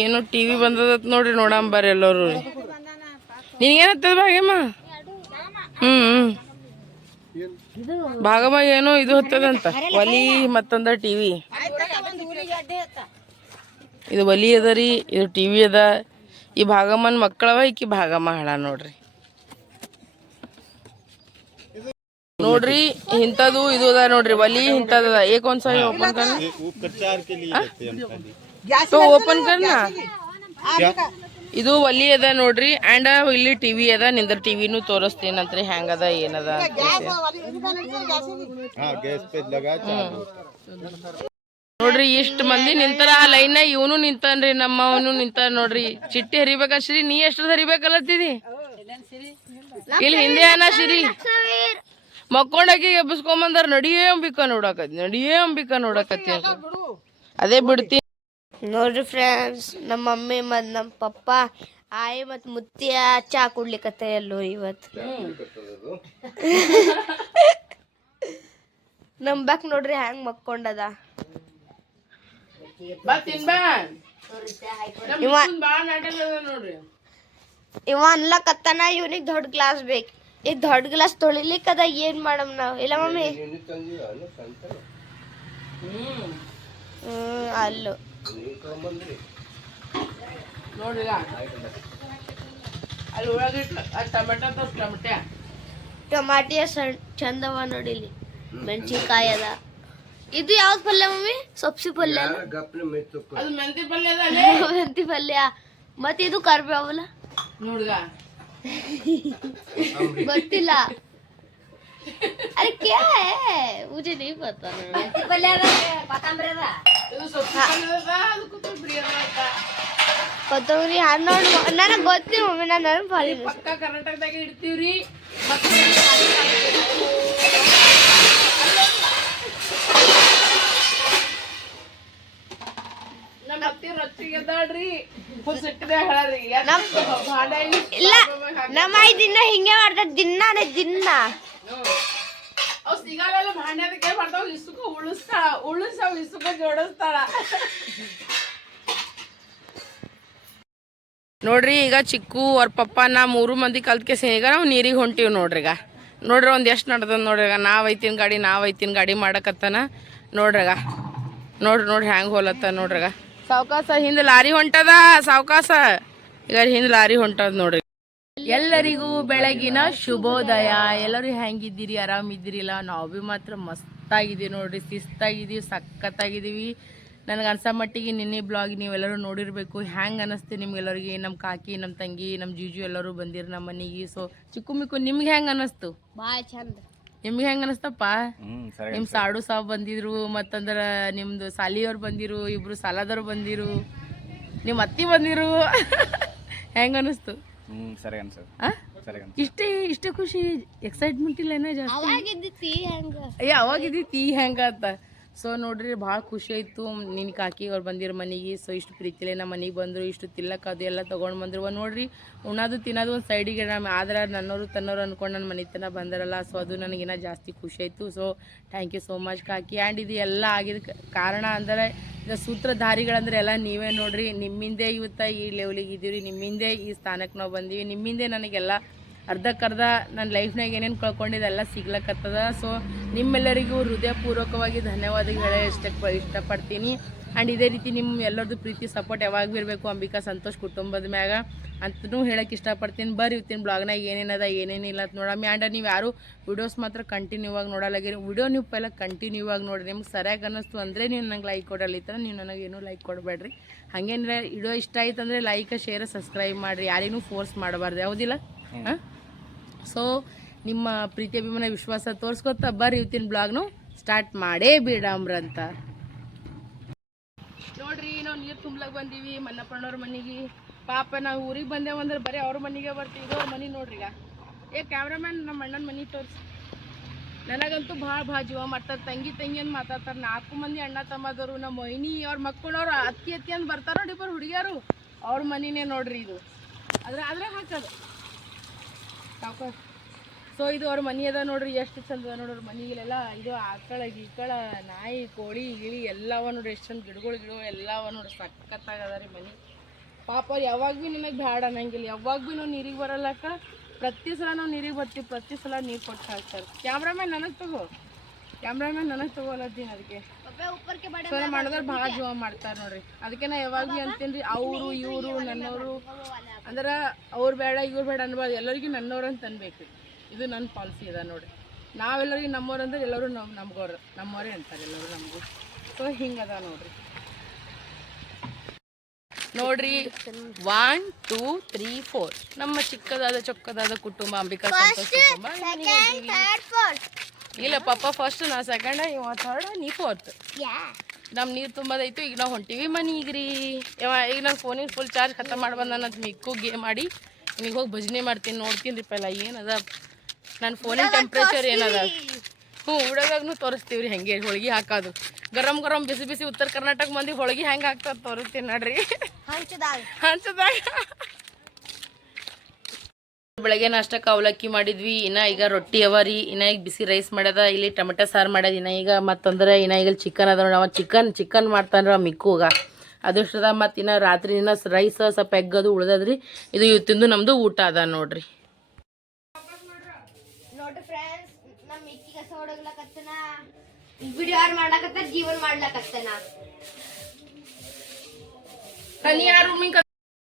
ಏನೋ ಟಿವಿ ಬಂದದತ್ ನೋಡ್ರಿ ನೋಡಂಬರ್ರಿ ಎಲ್ಲರೂ. ನಿನಗೇನತ್ತದ ಭಾಗ್ಯಮ್ಮ? ಹ್ಮ್ ಹ್ಮ್. ಭಾಗಮ್ಮ ಏನೋ ಇದು ಹತ್ತದಂತ. ಒಲಿ ಮತ್ತೊಂದ ಟಿವಿ. ಇದು ಒಲಿ ಅದ ರೀ ಇದು ಟಿವಿ ಅದ. ಈ ಭಾಗಮ್ಮನ ಮಕ್ಕಳವ ಈಕಿ ಭಾಗಮ್ಮ ಹಳ ನೋಡ್ರಿ. ನೋಡ್ರಿ ಇಂಥದ್ದು ಇದು ಅದ ನೋಡ್ರಿ ಒಲಿ ಇಂಥದ್ದು ಏಕ್ ಒಂದ್ ಸಾವಿರ ಓಪನ್ ಸೊ ಓಪನ್ ಕರ್ನ? ಇದು ಒಲಿ ಅದ ನೋಡ್ರಿ ಅಂಡ್ ಇಲ್ಲಿ ಟಿ ವಿ ಅದ ನಿಂದ್ರ ಟಿ ವಿನೂ ತೋರಿಸ್ತೀನಂತ್ರಿ ಹೆಂಗದ ಏನದ ನೋಡ್ರಿ ಇಷ್ಟ ಮಂದಿ ನಿಂತಾರ ಆ ಲೈನ್ ಇವನು ನಿಂತಾನ್ರಿ ನಮ್ಮ ಅವನು ನಿಂತಾನ ನೋಡ್ರಿ. ಚಿಟ್ಟಿ ಹರಿಬೇಕ ಶ್ರೀ ನೀ ಎಷ್ಟು ಹರಿಬೇಕಲ್ಲತ್ತಿದಿ ಇಲ್ಲಿ ಹಿಂದೆ ಅನ್ನ ಶ್ರೀ. ಮಕ್ಕೊಂಡಾಕಿ ಎಬ್ಬಿಸ್ಕೊಂಬಂದಾರ ನಡಿಯೇ ಅಂಬಿಕ ನೋಡಾಕತ್ ನಡಿಯೇ ಅಂಬಿಕ ನೋಡಾಕತ್ತಿ ಅದೇ ಬಿಡ್ತಿ. ನೋಡ್ರಿ ಫ್ರೆಂಡ್ಸ್ ನಮ್ಮ ಮಮ್ಮಿ ಮತ್ತು ನಮ್ಮ ಪಪ್ಪ ಆಯಿ ಮತ್ತು ಮುತ್ತಿಯ ಚಾ ಕುಡ್ಲಿಕತ್ತ ಎಲ್ಲೋ ಇವತ್ತು. ನಮ್ ಬ್ಯಾಕ್ ನೋಡ್ರಿ ಹ್ಯಾಂಗ್ ಮಕ್ಕೊಂಡದ. ಬಾ ತಿನ್ ಬಾ. ಇವ ಅನ್ಲಕತ್ತಾನ ಇವನಿಗೆ ದೊಡ್ಡ ಗ್ಲಾಸ್ ಬೇಕು. ಈ ದೊಡ್ಡ ಗ್ಲಾಸ್ ತೊಳಿಲಿಕ್ಕದ ಏನ್ ಮಾಡಮ್ ನಾವು? ಇಲ್ಲ ಮಮ್ಮಿ? ಹ್ಮ್ ಅಲ್ಲೂ. ಈಗ. ಅಲ್ಲಿ ಉಳ್ಳಾಗಡ್ಡಿ ಅಲ್ಲಿ ಟೊಮೆಟೊ ತೋರ್ಸ್ ಟೊಮೆಟೊ. ಟಮಾಟಿಯ ಸಣ್ಣ ಚಂದವ ನೋಡಿಲಿ ಮೆಣಸಿನ್ಕಾಯಿ ಅದ ಇದು ಯಾವ್ದು ಪಲ್ಯ ಮಮ್ಮಿ? ಸೊಪ್ಸಿ ಪಲ್ಯ? ಅದು ಮೆಂತಿ ಪಲ್ಯ ಅದ ಮೆಂತಿ ಪಲ್ಯ. ಮತ್ತೆ ಇದು ಕರ್ಬೇವಲ್ಲ ನೋಡ್ಗ ಗೊತ್ತಿಲ್ಲ. अरे क्या है? मुझे नहीं पता ನನಗೆ ನಾನು ನನಗೆ ಭಾರಿ ಪಕ್ಕ ಕರ್ನಾಟಕದಾಗ ಇಡ್ತೀವ್ರಿ ನಮ್ಮ ಅತ್ತಿ ಇಲ್ಲ ನಮ್ಮ ಐದು ದಿನ ಹಿಂಗೆ ಮಾಡ್ತಾರೆ ದಿನ ದಿನ ಸಿಗಲ್ಲ ಇಸುಕು ಉಳಿಸವ್ ಇಸುಕು ಜೋಡಿಸ್ತಾಳ. ನೋಡ್ರಿ, ಈಗ ಚಿಕ್ಕು, ಅವ್ರ ಪಪ್ಪ ನಾ ಮೂರು ಮಂದಿ ಕಲ್ತ್ಕೆ ಈಗ ನಾವು ನೀರಿಗೆ ಹೊಂಟಿವಿ ನೋಡ್ರಿ ಈಗ. ನೋಡ್ರಿ, ಒಂದು ಎಷ್ಟು ನಡ್ದದ ನೋಡ್ರಿ ಈಗ. ನಾವ್ ಐತಿನ ಗಾಡಿ, ನಾವ್ ಐತಿನ ಗಾಡಿ ಮಾಡಕತ್ತಾನ ನೋಡ್ರಿಗ ನೋಡ್ರಿ ನೋಡ್ರಿ, ಹ್ಯಾಂಗ್ ಹೋಲತ್ತ ನೋಡ್ರಿಗ ಸಾವ್ಕಾಸ ಹಿಂದ್ ಲಾರಿ ಹೊಂಟದ, ಸಾವ್ಕಾಸ. ಈಗ ಹಿಂದೆ ಲಾರಿ ಹೊಂಟದ ನೋಡ್ರಿ ಎಲ್ಲರಿಗೂ ಬೆಳಗಿನ ಶುಭೋದಯ. ಎಲ್ಲರೂ ಹೆಂಗಿದ್ದೀರಿ? ಆರಾಮಿದ್ದೀರಿಲ್ಲ? ನಾವು ಭೀ ಮಾತ್ರ ಮಸ್ತಾಗಿದ್ದೀವಿ ನೋಡ್ರಿ. ಶಿಸ್ತಾಗಿದ್ದೀವಿ ಸಖತ್ತಾಗಿದ್ದೀವಿ. ನನಗೆ ಅನ್ಸೋ ಮಟ್ಟಿಗೆ ನಿನ್ನೆ ಬ್ಲಾಗ್ ನೀವೆಲ್ಲರೂ ನೋಡಿರಬೇಕು. ಹ್ಯಾಂಗೆ ಅನ್ನಿಸ್ತು ನಿಮ್ಗೆಲ್ಲರಿಗೆ? ನಮ್ಮ ಕಾಕಿ ನಮ್ಮ ತಂಗಿ ನಮ್ಮ ಜೀಜು ಎಲ್ಲರೂ ಬಂದಿರಿ ನಮ್ಮ ಮನೆಗೆ. ಸೊ ಚಿಕ್ಕು ಮಿಕ್ಕು ನಿಮ್ಗೆ ಹೆಂಗೆ ಅನ್ನಿಸ್ತು ಭಾಳ ಚಂದ. ನಿಮ್ಗೆ ಹೆಂಗೆ ಅನಿಸ್ತಪ್ಪ? ನಿಮ್ಮ ಸಾಡು ಸಾವು ಬಂದಿದ್ರು ಮತ್ತಂದ್ರೆ ನಿಮ್ಮದು ಸಾಲಿಯವ್ರು ಬಂದಿರು ಇಬ್ರು ಸಾಲದವ್ರು ಬಂದಿರು. ನಿಮ್ಮ ಅತ್ತಿ ಬಂದಿರು. ಹೆಂಗೆ ಅನ್ನಿಸ್ತು ಸರಿ ಅನ್ಸದ್ ಸರಿ ಇಷ್ಟೇ ಇಷ್ಟೇ ಖುಷಿ ಎಕ್ಸೈಟ್ಮೆಂಟ್ ಇಲ್ಲ ಜಾಸ್ತಿ. ಅವಾಗಿದ್ದಿತ್ತಿ ಹೆಂಗ. ಏ ಅವಾಗಿದ್ದಿತ್ತಿ ಹೆಂಗ ಅಂತ. ಸೊ ನೋಡ್ರಿ, ಭಾಳ ಖುಷಿ ಆಯಿತು. ನಿನ್ನ ಕಾಕಿ ಅವ್ರು ಬಂದಿರೋ ಮನೆಗೆ ಸೊ ಇಷ್ಟು ಪ್ರೀತಿಲೇ ನಮ್ಮ ಮನೆಗೆ ಬಂದರು, ಇಷ್ಟು ತಿಲ್ಲಕ್ ಅದು ಎಲ್ಲ ತೊಗೊಂಡು ಬಂದರು. ನೋಡ್ರಿ ಉಣ್ಣೋದು ತಿನ್ನೋದು ಒಂದು ಸೈಡಿಗೆ ನಮ್ಮ ಆದ್ರೆ ನನ್ನವರು ತನ್ನೋರು ಅಂದ್ಕೊಂಡು ನನ್ನ ಮನೆ ತನಕ ಬಂದಾರಲ್ಲ ಸೊ ಅದು ನನಗಿನ್ನ ಜಾಸ್ತಿ ಖುಷಿ ಆಯಿತು. So thank you so much khaki. And ಇದು ಎಲ್ಲ ಆಗಿದ ಕಾರಣ ಅಂದರೆ ಸೂತ್ರಧಾರಿಗಳಂದ್ರೆ ಎಲ್ಲ ನೀವೇ ನೋಡ್ರಿ. ನಿಮ್ಮಿಂದೇ ಇವತ್ತ ಈ ಲೆವೆಲಿಗೆ ಇದ್ದೀವಿ ನಿಮ್ಮಿಂದೇ ಈ ಸ್ಥಾನಕ್ಕೆ ನಾವು ಬಂದೀವಿ. ನಿಮ್ಮಿಂದೇ ನನಗೆಲ್ಲ ಅರ್ಧಕ್ಕರ್ಧ ನನ್ನ ಲೈಫ್ನಾಗ ಏನೇನು ಕಳ್ಕೊಂಡಿದ್ದೆಲ್ಲ ಸಿಗ್ಲಕ್ಕತ್ತದ ಸೊ ನಿಮ್ಮೆಲ್ಲರಿಗೂ ಹೃದಯಪೂರ್ವಕವಾಗಿ ಧನ್ಯವಾದಗಳು ಹೇಳ ಇಷ್ಟ ಇಷ್ಟಪಡ್ತೀನಿ. ಆ್ಯಂಡ್ ಇದೇ ರೀತಿ ನಿಮ್ಮ ಎಲ್ಲರದ್ದು ಪ್ರೀತಿ ಸಪೋರ್ಟ್ ಯಾವಾಗ ಇರಬೇಕು ಅಂಬಿಕಾ ಸಂತೋಷ್ ಕುಟುಂಬದ ಮ್ಯಾಗ ಅಂತಲೂ ಹೇಳಕ್ಕೆ ಇಷ್ಟಪಡ್ತೀನಿ. ಬರ್ರಿ ಇವತ್ತಿನ ಬ್ಲಾಗ್ನಾಗ ಏನೇನದ ಏನೇನಿಲ್ಲ ಅಂತ ನೋಡಮ್ಮಿ ಆ್ಯಂಡ್ ನೀವು ಯಾರು ವಿಡಿಯೋಸ್ ಮಾತ್ರ ಕಂಟಿನ್ಯೂ ಆಗಿ ನೋಡಲಾಗಿರಿ. ವಿಡಿಯೋ ನೀವು ಪೈಲ ಕಂಟಿನ್ಯೂ ಆಗಿ ನೋಡಿರಿ. ನಿಮ್ಗೆ ಸರಿಯಾಗಿ ಅನ್ನಿಸ್ತು ಅಂದರೆ ನೀವು ನಂಗೆ ಲೈಕ್ ಕೊಡಲಿತ್ತರ ನೀವು ನನಗೇನು ಲೈಕ್ ಕೊಡಬೇಡ್ರಿ. ಹಾಗೇನಿಲ್ಲ ವಿಡಿಯೋ ಇಷ್ಟ ಆಯ್ತು ಅಂದರೆ ಲೈಕ್ ಶೇರ್ ಸಬ್ಸ್ಕ್ರೈಬ್ ಮಾಡಿರಿ. ಯಾರಿಗೂ ಫೋರ್ಸ್ ಮಾಡಬಾರ್ದು. ಯಾವುದಿಲ್ಲ? ಹಾಂ? ಸೊ ನಿಮ್ಮ ಪ್ರೀತಿ ಅಭಿಮಾನ ವಿಶ್ವಾಸ ತೋರಿಸ್ಕೊತಾ ಬರ್ರಿ ಇವತ್ತಿನ ಬ್ಲಾಗ್ನು. ಸ್ಟಾರ್ಟ್ ಮಾಡೇ ಬಿಡಮ್ರಂತ ನೋಡ್ರಿ, ನಾವು ನೀರು ತುಂಬ್ಲಾಗ ಬಂದೀವಿ. ಮನ್ನಪ್ಪಣ್ಣವ್ರ ಮನೆಗೆ. ಪಾಪ ನಾವು ಊರಿಗೆ ಬಂದೇವು ಅಂದ್ರೆ ಬರೀ ಅವ್ರ ಮನೆಗೆ ಬರ್ತೀವಿ. ಅವ್ರ ಮನೆ ನೋಡ್ರಿ ಈಗ. ಏ ಕ್ಯಾಮ್ರಾಮ್ಯಾನ್ ನಮ್ಮ ಅಣ್ಣನ ಮನೆ ತೋರಿಸಿ. ನನಗಂತೂ ಭಾಳ ಭಾಳ ಜೀವ ತಂಗಿ ತಂಗಿ ಅಂತ ಮಾತಾಡ್ತಾರೆ. ನಾಲ್ಕು ಮಂದಿ ಅಣ್ಣ ತಮ್ಮದವರು. ನಮ್ಮ ಮೊಯ್ನಿ ಅವ್ರ ಮಕ್ಕಳವ್ರು ಅತ್ತಿ ಅತ್ತಿ ಅಂತ ಬರ್ತಾರೆ ನೋಡಿ ಇಬ್ಬರು ಹುಡುಗಿಯರು. ಅವ್ರ ಮನಿನೇ ನೋಡ್ರಿ ಇದು. ಅದ್ರ ಅದ್ರಾಗ ಹಾಕೋದು. ಸೊ ಇದು ಅವ್ರ ಮನಿ ಅದ ನೋಡ್ರಿ, ಎಷ್ಟು ಚಂದ ನೋಡ್ರಿ ಮನಿಗೆಲ್ಲ ಇದು ಆಕಳ, ಗೀಕಳ, ನಾಯಿ, ಕೋಳಿ, ಗಿಳಿ ಎಲ್ಲವ ನೋಡ್ರಿ, ಎಷ್ಟು ಚಂದ ಗಿಡಗಳು ಗಿಡಗಳು ಎಲ್ಲವ ನೋಡ್ರಿ, ಸಖತ್ತಾಗದ ರೀ ಮನಿ. ಪಾಪ ಯಾವಾಗ ಭೀ ನಿನಗೆ ಬ್ಯಾಡ ಅನ್ನಂಗಿಲ್ಲ. ಯಾವಾಗ ಭೀ ನಾವು ನೀರಿಗೆ ಬರಲ್ಲಕ್ಕ, ಪ್ರತಿ ಸಲ ನಾವು ನೀರಿಗೆ ಬರ್ತೀವಿ, ಪ್ರತಿ ಸಲ ನೀರು ಕೊಟ್ಟು ಹಾಕ್ತಾರೆ. ಕ್ಯಾಮ್ರಾಮ್ಯಾನ್ ನನಗೆ ತಗೋ. ಕ್ಯಾಮ್ರಾಮ್ಯಾನ್ ನನಗೆ ತಗೋಲತ್ತೀನಿ ಅದಕ್ಕೆ ಸೊ ನಮ್ಮ ಮಾಡಿದ್ರೆ ಭಾಳ ಜೀವ ಮಾಡ್ತಾರೆ ನೋಡ್ರಿ. ಅದಕ್ಕೆ ನಾ ಯಾವಾಗ ಭೀ ಅಂತೀನಿ ಅವರು ಇವರು ನನ್ನವರು. ಅಂದ್ರೆ ಅವ್ರು ಬೇಡ ಇವ್ರು ಬೇಡ ಅನ್ಬಾರ್ದು. ಎಲ್ಲರಿಗೂ ನನ್ನವ್ರು ಅಂತ ಅನ್ಬೇಕು. ಇದು ನನ್ನ ಪಾಲಿಸಿ ಅದ ನೋಡ್ರಿ. ನಾವೆಲ್ಲರಿಗೂ ನಮ್ಮವ್ರು ಅಂದ್ರೆ ಎಲ್ಲರೂ ನಮ್ಮ ನಮ್ಗವ್ರು ನಮ್ಮವರೇ ಅಂತಾರೆ ಎಲ್ಲರೂ ನಮಗೂ. ಸೊ ಹಿಂಗದ ನೋಡ್ರಿ. ನೋಡ್ರಿ ಒನ್ ಟೂ ತ್ರೀ ಫೋರ್ ನಮ್ಮ ಚಿಕ್ಕದಾದ ಚೊಕ್ಕದಾದ ಕುಟುಂಬ ಅಂಬಿಕಾ ಸಂತೋಷ್ ಕುಟುಂಬ. ಇಲ್ಲ ಪಾಪ ಫಸ್ಟ್ ನಾ ಸೆಕೆಂಡ್ ಇವ ಥರ್ಡ್ ನೀ ಫೋರ್ತ್ ನಮ್ಮ ನೀರು ತುಂಬದೈತು ಈಗ ನಾವು ಹೊಂಟೀವಿ ಈಗ ರೀ ಇವ ಈಗ ನನ್ನ ಫೋನಿಗೆ ಫುಲ್ ಚಾರ್ಜ್ ಖತ್ತ ಮಾಡಿ ಬಂದ ನನ್ನ ಮಿಕ್ಕು ಗೇಮ್ ಮಾಡಿ ಈಗ ಹೋಗಿ ಭಜನೆ ಮಾಡ್ತೀನಿ ನೋಡ್ತೀನಿ ರೀ ಪೆಲ್ಲ ಏನದ? ನನ್ನ ಫೋನಿನ ಟೆಂಪ್ರೇಚರ್ ಏನದ? ಹ್ಞೂ ಉಡೋದಾಗೂ ತೋರಿಸ್ತೀವಿ ರೀ ಹೆಂಗೆ ಹೋಳಿಗೆ ಹಾಕೋದು. ಗರಂ ಗರಂ ಬಿಸಿ ಬಿಸಿ ಉತ್ತರ ಕರ್ನಾಟಕ ಮಂದಿ ಹೋಳಿಗೆ ಹೆಂಗೆ ಹಾಕ್ತಾರೆ ತೋರಿಸ್ತೀನಿ ನೋಡ್ರಿ. ಹಂಚದಾಗ. ಬೆಳಗ್ಗೆ ನಾಷ್ಟಕ್ಕೆ ಅವಲಕ್ಕಿ ಮಾಡಿದ್ವಿ. ಇನ್ನ ಈಗ ರೊಟ್ಟಿ ಅವ ರೀ. ಇನ್ನ ಈಗ ಬಿಸಿ ರೈಸ್ ಮಾಡ್ಯದ. ಇಲ್ಲಿ ಟೊಮೆಟೊ ಸಾರು ಮಾಡ್ಯದ. ಇನ್ನ ಈಗ ಮತ್ತಂದ್ರೆ ಇನ್ನ ಈಗ ಚಿಕನ್ ಅದ ನೋಡಿ ಅವ. ಚಿಕನ್ ಚಿಕನ್ ಮಾಡ್ತಾನ್ರ ಮಿಕ್ಕುಗ ಅದಷ್ಟದ ಮತ್ತು ಇನ್ನ ರಾತ್ರಿ ದಿನ ರೈಸ್ ಸ್ವಲ್ಪ ಎಗ್ ಅದು ಉಳ್ದದ್ರಿ ಇದು ಇವತ್ತಿಂದು ನಮ್ದು ಊಟ ಅದ ನೋಡ್ರಿ. ನೋಡ್ರಿ ಫ್ರೆಂಡ್ಸ್ ನಮ್ಮ ಮಿಕ್ಕಿ ಕಸ ಹೊಡಗ್ಲಕತ್ತನ. ವಿಡಿಯೋ ಆರ್ ಮಾಡ್ಲಕತ್ತ ಜೀವನ್ ಮಾಡ್ಲಕತ್ತನ.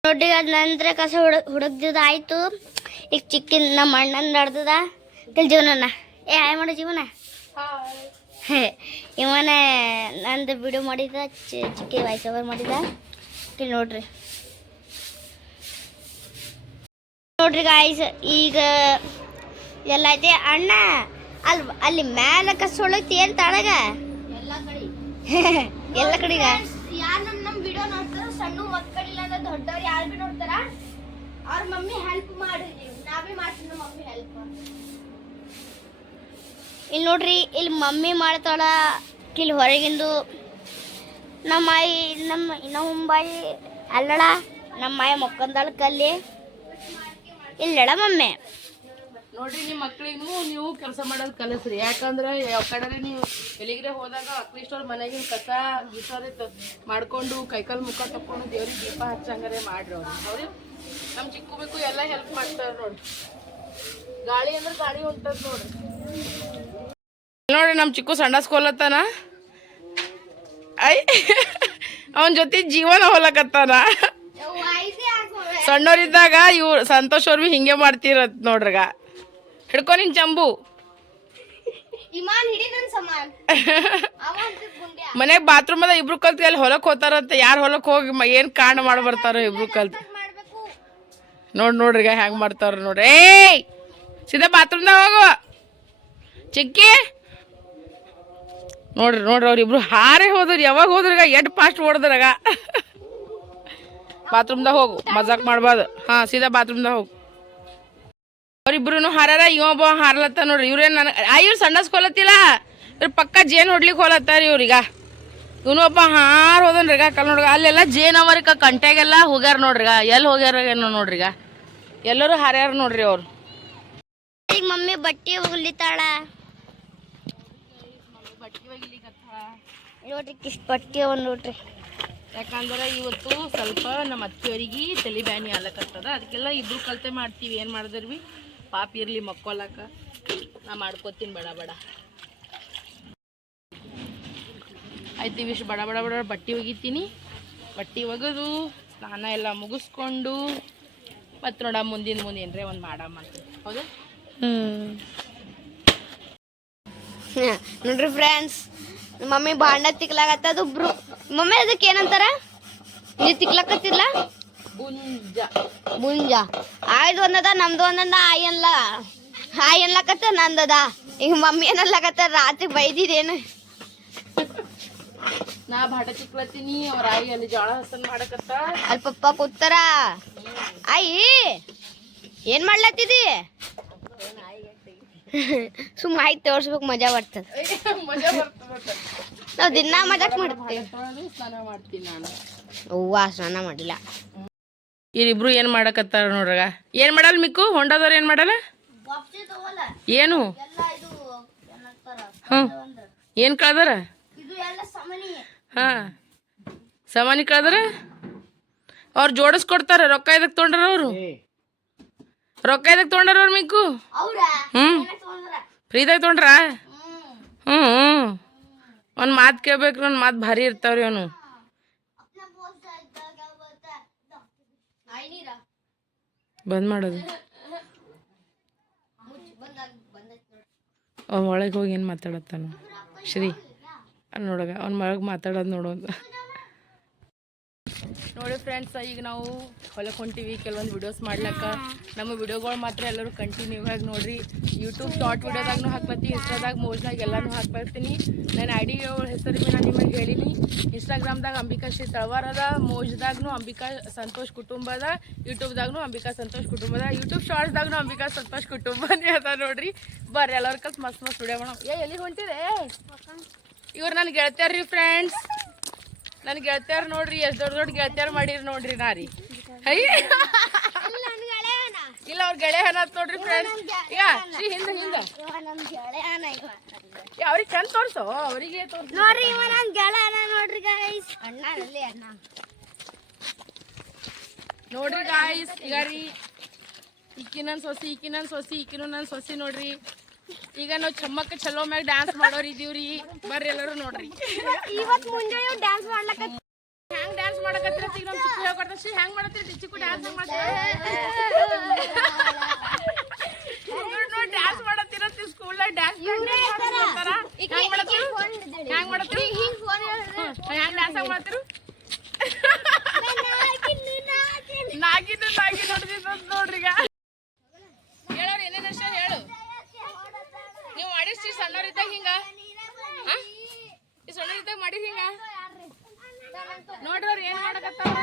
ನೋಡ್ರಿ ಅದ್ ನಂತರ ಕಸ ಹುಡ ಹುಡುಕ್ದಿದ ಆಯ್ತು. ಈಗ ಚಿಕ್ಕಿನ ನಮ್ಮ ಅಣ್ಣನ ನಡ್ದದ. ತಿಳಿ ಜೀವನನ ಏ ಹಾಯ್ ಮಾಡೋ ಜೀವನ. ಇವನ ನಂದು ವಿಡಿಯೋ ಮಾಡಿದ ಚಿಕ್ಕಿ ವಾಯ್ಸ್ ಓವರ್ ಮಾಡಿದ. ತಿಳಿ ನೋಡ್ರಿ. ನೋಡ್ರಿ ಗಾಯ್ಸ್ ಈಗ ಎಲ್ಲ ಐತೆ. ಅಣ್ಣ ಅಲ್ಲಿ ಅಲ್ಲಿ ಮ್ಯಾಲ ಕಸ ಹೊಳತಿ ಏನ್ ತಳಗ? ಎಲ್ಲ ಕಡೆಗ? ಯಾರು ನಮ್ಮ ನಮ್ಮ ವಿಡಿಯೋ ನೋಡ್ತಾರ ಸಣ್ಣ ಮಕ್ಕಳಿಲ್ಲ ಅಂದ್ರೆ ದೊಡ್ಡವ್ರು ಯಾರು ಬಿ ನೋಡ್ತಾರ ಅವ್ರ ಮಮ್ಮಿ ಹೆಲ್ಪ್ ಮಾಡಿ ಇಲ್ಲಿ ನೋಡ್ರಿ ಇಲ್ಲಿ ಮಮ್ಮಿ ಮಾಡ್ತಾಳ ಇಲ್ಲಿ ಹೊರಗಿಂದು ನಮ್ಮ ಆಯಿ ನಮ್ಮ ನಮ್ಮ ಬಾಯಿ ಅಲ್ಲಡ ನಮ್ಮ ಆಯಿ ಮಕ್ಕಂದಾಳ ಕಲ್ಲಿ. ಇಲ್ಲಡ ಮಮ್ಮಿ. ನೋಡ್ರಿ ನಿಮ್ಮ ಮಕ್ಳಿಗೂ ನೀವು ಕೆಲಸ ಮಾಡೋದು ಕಲಿಸ್ರಿ. ಯಾಕಂದ್ರೆ ಯಾವ ಕಡೆ ನೀವು ಎಲ್ಲಿಗ್ರೆ ಹೋದಾಗ ಅಟ್ಲೀಸ್ಟ್ ಅವ್ರ ಮನೆಗಿನ ಕಸ ಗಿಸಾರಿ ಮಾಡ್ಕೊಂಡು ಕೈಕಾಲು ಮುಖ ತಕೊಂಡು ದೇವ್ರಿಗೆ ದೀಪ ಹಚ್ಚಂಗಾರೆ ಮಾಡ್ರಿ ಅವ್ರು. ಅವ್ರಿ ನಮ್ಮ ಚಿಕ್ಕ ಬಿಕ್ಕು ಎಲ್ಲ ಹೆಲ್ಪ್ ಮಾಡ್ತಾರೆ ನೋಡಿ ಗಾಳಿ ಅಂದ್ರೆ ಗಾಳಿ ಹೊಂಟದ ನೋಡ್ರಿ. ನೋಡ್ರಿ ನಮ್ಮ ಚಿಕ್ಕು ಸಂಡಾಸ್ಕೊಲತ್ತಾನ ಐ ಅವನ ಜೊತೆ ಜೀವನ ಹೊಲಕತ್ತಾನ. ಸಣ್ಣವ್ರಿದ್ದಾಗ ಇವ್ರು ಸಂತೋಷ್ ಅವ್ರು ಹಿಂಗೆ ಮಾಡ್ತಿರತ್ ನೋಡ್ರಿಗ. ಹಿಡ್ಕೊ ನಿನ್ ಚಂಬು. ಮನೆಗ್ ಬಾತ್ರೂಮ್ ಅದ ಇಬ್ರು ಕಲ್ತು ಅಲ್ಲಿ ಹೊಲಕ್ ಹೋತಾರಂತ. ಯಾರು ಹೊಲಕ್ ಹೋಗಿ ಮ- ಏನ್ ಕಾಂಡ ಮಾಡಿ ಬರ್ತಾರೋ ಇಬ್ರು ಕಲ್ತು ನೋಡ್ ನೋಡ್ರಿಗ ಹ್ಯಾಂಗ ಮಾಡ್ತಾರ ನೋಡ್ರಿ. ಏಯ್! ಸೀದಾ ಬಾತ್ರೂಮ್ದಾಗ ಹೋಗು. ಚಿಕ್ಕಿ. ನೋಡ್ರಿ ನೋಡ್ರಿ ಅವ್ರಿಬ್ರು ಹಾರೇ ಹೋದ್ರಿ, ಯಾವಾಗ ಹೋದ್ರಿಗ ಎಡ್ ಫಾಸ್ಟ್ ಓಡಿದ್ರಾಗ ಬಾತ್ರೂಮ್ದಾಗ ಹೋಗು, ಮಜಾಕ್ ಮಾಡ್ಬಾರ್ದು. ಹಾ, ಸೀದಾ ಬಾತ್ರೂಮ್ದಾಗ ಹೋಗು. ಅವ್ರಿಬ್ರು ಹಾರ ಇವೊಬ್ಬ ಹಾರ್ಲತ್ತ ನೋಡ್ರಿ. ಇವ್ರೇನ್ ನನಗೆ ಆ, ಇವ್ರು ಸಣ್ಣಸ್ಕೊಲತ್ತಿಲ್ಲ ಇವ್ರ ಪಕ್ಕ ಜೇನ್ ಹೊಡ್ಲಿಕ್ಕೆ ಹೋಲತ್ತಾರ ಇವ್ರೀಗ. ಇವನು ಒಬ್ಬ ಹಾರ್ ಹೋದನ್ರಿಗ ಕಲ್ ನೋಡ್ರಿ ಅಲ್ಲೆಲ್ಲ ಜೇನ್ ಅವರಿಗ ಕಂಟ್ಯಾಗೆಲ್ಲ ಹೋಗ್ಯಾರ ನೋಡ್ರಿಗ. ಎಲ್ಲಿ ಹೋಗ್ಯಾರ ಏನೋ ನೋಡ್ರಿಗ? ಎಲ್ಲರೂ ಹಾರ್ಯಾರ ನೋಡ್ರಿ ಅವ್ರು. ಮಮ್ಮಿ ಬಟ್ಟೆ ಹೊಲಿತಾಳ. ನೋಡ್ರಿ ಕಿಸ್ ಬಟ್ಟೆ ಅವ ನೋಡ್ರಿ. ಯಾಕಂದ್ರೆ ಇವತ್ತು ಸ್ವಲ್ಪ ನಮ್ಮ ಅತ್ತೆಯವರಿಗೆ ತಲೆ ಬ್ಯಾನಿ ಆಲಕತ್ತದ ಅದಕ್ಕೆಲ್ಲ ಇಬ್ರು ಕಲ್ತೆ ಮಾಡ್ತೀವಿ. ಏನು ಮಾಡಿದ್ರಿ? ಪಾಪ ಇರ್ಲಿ ಮಕ್ಕೊಲಕ. ನಾ ಮಾಡ್ಕೋತೀನಿ ಬೇಡ ಬಡ. ಆಯ್ತು ಇವಿಷ್ಟು ಬಡ ಬಡ ಬಡ ಬಟ್ಟೆ ಒಗಿತೀನಿ. ಬಟ್ಟೆ ಒಗೆದು ಸ್ನಾನ ಎಲ್ಲ ಮುಗಿಸ್ಕೊಂಡು ಮತ್ತೆ ನೋಡ ಮುಂದಿನ ಮುಂದೆ ಏನರೇ ಒಂದು ಮಾಡಮ್ಮ ಅಂತ. ಹೌದು? ಹ್ಞೂ ನೋಡ್ರಿ ಫ್ರೆಂಡ್ಸ್ ಮಮ್ಮಿ ಬಾಂಡ ತಿಕ್ಲಾಗತ್ತದು ಬ್ರು ಮಮ್ಮಿ ಅದಕ್ಕೆ ಏನಂತಾರ? ನೀವು ತಿಕ್ಲಕತ್ತಿಲ್ಲ ಮುಂಜ ಆಯ್ದು ಒಂದದ ನಮ್ದು ಒಂದದ ಆಯನ್ಲ ಅನ್ಲ ಆಯ್ ಅನ್ಲಕತ್ತ ನಂದದ. ಈಗ ಮಮ್ಮಿ ಏನನ್ಲಕತ್ತ ರಾತ್ರಿ ಬೈದಿದೇನು ನಾ ಬಾಟ ಚಿಕ್ಲತ್ತೀನಿ ಅವ್ರ ಆಯಿ ಅಲ್ಲಿ ಜೋಳ ಹಸನ್ ಮಾಡಕತ್ತ. ಅಲ್ಲಿ ಪಪ್ಪ ಕೂತಾರ ಆಯಿ ಏನ್ ಮಾಡ್ಲತ್ತಿದಿ? ಸುಮ್ಮ ಆಯ್ತು ತೋರ್ಸ್ಬೇಕು ಮಜಾ ಬರ್ತದ. ನಾವು ದಿನಾ ಮಜಾಕ್ ಮಾಡ್ತೀವಿ. ಸ್ನಾನ ಮಾಡ್ತೀನಿ ನಾನು. ಅವ್ವ ಸ್ನಾನ ಮಾಡಿಲ್ಲ. ಇವರಿಬ್ರು ಏನ್ ಮಾಡಕತ್ತಾರ ನೋಡ್ರಗ? ಏನ್ ಮಾಡಲ್ ಮಿಕ್ಕು? ಹೊಂಡದವ್ರ ಏನ್ ಮಾಡಲ್ಲ? ಏನು? ಎಲ್ಲ ಇದು ಏನಂತಾರ? ಹ್ಮ್. ಏನ್ ಕಳ್ದಾರ? ಇದು ಎಲ್ಲ ಸಮನಿ. ಹಾಂ. ಸಮಾನಿ ಆದ್ರೆ ಅವ್ರು ಜೋಡಿಸ್ಕೊಡ್ತಾರೆ ರೊಕ್ಕ ಇದಕ್ಕೆ ತೊಂಡ್ರ ಅವರು? ರೊಕ್ಕ ಇದಕ್ಕೆ ತೊಂಡ್ರ ಅವ್ರು ಮಿಕ್ಕು ಹ್ಞೂ ಫ್ರೀದಾಗ ತೊಂಡ್ರ ಹ್ಮ್. ಹ್ಞೂ ಅವ್ನ ಮಾತು ಕೇಳ್ಬೇಕು ಒಂದ್ ಮಾತು ಭಾರಿ ಇರ್ತಾವ್ರಿ ಅವನು. ಬಂದ್ ಮಾಡೋದು. ಒಳಗೆ ಹೋಗಿ ಏನು ಮಾತಾಡತ್ತಾನು. ಶ್ರೀ. ನೋಡಗ ಅವ್ನ ಒಳಗೆ ಮಾತಾಡೋದು ನೋಡೋದು ನೋಡಿ ಫ್ರೆಂಡ್ಸ್ ಈಗ ನಾವು ಹೊಲಕ್ಕೆ ಹೊಂಟಿವಿ. ಕೆಲವೊಂದು ವಿಡಿಯೋಸ್ ಮಾಡ್ಲಕ್ಕ. ನಮ್ಮ ವಿಡಿಯೋಗಳು ಮಾತ್ರ ಎಲ್ಲರೂ ಕಂಟಿನ್ಯೂ ಆಗಿ ನೋಡ್ರಿ. ಯೂಟ್ಯೂಬ್ ಶಾರ್ಟ್ ವಿಡಿಯೋದಾಗೂ ಹಾಕ್ಲತ್ತಿ ಇನ್ಸ್ಟಾದಾಗ ಮೋಜ್ನಾಗ ಎಲ್ಲಾನು ಹಾಕ್ಬರ್ತೀನಿ ನನ್ನ ಐ ಡಿ ಹೆಸರು ಬಿ ನಾನು ನಿಮಗೆ ಹೇಳಿನಿ. ಇನ್ಸ್ಟಾಗ್ರಾಮ್ದಾಗ ಅಂಬಿಕಾ ಶ್ರೀ ತಳವಾರದ ಅದ ಮೋಜ್ದಾಗ್ನು ಅಂಬಿಕಾ ಸಂತೋಷ್ ಕುಟುಂಬದ ಅದ ಯೂಟ್ಯೂಬ್ದಾಗ್ನು ಅಂಬಿಕಾ ಸಂತೋಷ್ ಕುಟುಂಬದ ಯೂಟ್ಯೂಬ್ ಶಾರ್ಟ್ಸ್ದಾಗ್ನು ಅಂಬಿಕಾ ಸಂತೋಷ್ ಕುಟುಂಬನೇ ಅದ ನೋಡ್ರಿ. ಬರ್ರಿ ಎಲ್ಲರ ಕಲ್ತು ಮಸ್ತ್ ಮಸ್ತ್ ವಿಡಿಯೋ ಮಾಡೋಣ. ಏ ಎಲ್ಲಿ ಹೊಂಟಿದೆ? ಇವ್ರು ನನ್ನ ಗೆಳತಿಯರ್ ರೀ ಫ್ರೆಂಡ್ಸ್ ನನ್ನ ಗೆಳತಿಯರ್ ನೋಡ್ರಿ ಎಷ್ಟು ದೊಡ್ಡ ದೊಡ್ಡ ಗೆಳತಿಯರ್ ಮಾಡಿರಿ ನೋಡ್ರಿ ನಾ ರೀ. ಅಯ್ಯ ಇಲ್ಲ ಅವ್ರ ಗೆಳೆಯ ಅನ್ನತ್ ನೋಡ್ರಿ ಫ್ರೆಂಡ್ಸ್ ಈಗ ಶ್ರೀ ಹಿಂದ ಹಿಂದ. ಅವ್ರಿಗೆ ಚಂದ ತೋರ್ಸು ಅವರಿಗೆ ನೋಡ್ರಿ ಇವ ನಮ್ ಗೆಳೆಯನ ನೋಡ್ರಿ ಗೈಸ್ ಅಣ್ಣ ಅಲ್ಲಿ ಅಣ್ಣ. ನೋಡ್ರಿ ಗಾಯ್ಸ್ ಈಗ ರೀ ಈಕಿ ನನ್ನ ಸೊಸಿ ಈಕಿ ನನ್ನ ಸೊಸಿ ಈಕಿನೂ ನನ್ನ ಸೊಸಿ ನೋಡ್ರಿ. ಈಗ ನಾವು ಚಮ್ಮಕ್ಕ ಚಲೋ ಮ್ಯಾಗ ಡ್ಯಾನ್ಸ್ ಮಾಡೋರು ಇದೀವ್ರಿ. ಬರ್ರಿ ಎಲ್ಲರೂ ನೋಡ್ರಿ. ಇವತ್ ಮುಂಜಾನೆ ಡ್ಯಾನ್ಸ್ ಮಾಡ್ಲಕ್ಕ ಹೆಂಗ್ ಡ್ಯಾನ್ಸ್ ಮಾಡಕತ್ತೀರ ಈಗ ನಮ್ ಚಿಕ್ಕು ಹೇಳ್ಕೊಡ್ತಾ ಶ್ರೀ ಹೆಂಗ್ ಮಾಡತ್ತೀರಿ ಚಿಕ್ಕು ಡ್ಯಾನ್ಸ್ ಹೆಂಗ್ ಮಾಡ್ತೀರ? ಡ್ಯಾನ್ಸ್ ಮಾಡತ್ತೀರ ಸ್ಕೂಲ್ದಾಗ ಡ್ಯಾನ್ಸ್ ಹೆಂಗ್ ಮಾಡತ್ತೀರಿ? ಹೆಂಗ್ ಮಾಡತ್ತೀರಿ? ಹಿಂಗ್ ಡ್ಯಾನ್ಸ್ ಹೆಂಗ್ ಮಾಡ್ತೀರಿ? ನಾಗಿದ್ದು ನಾಗಿ ಅಂತ ನೋಡ್ರಿ ಈಗ ಹೇಳೋರು ಏನೇನು ಅಷ್ಟ ಹೇಳು ನೀವು ಮಾಡಿರ್ಸಿ ಸಣ್ಣವ್ರಿದ್ದಾಗ ಹಿಂಗ? ಸಣ್ಣವ್ರಿದ್ದಾಗ ಮಾಡಿರಿ ಹಿಂಗ? ನೋಡ್ರಿ ಅವ್ರು ಏನ್ ಮಾಡಕತ್ತಾರ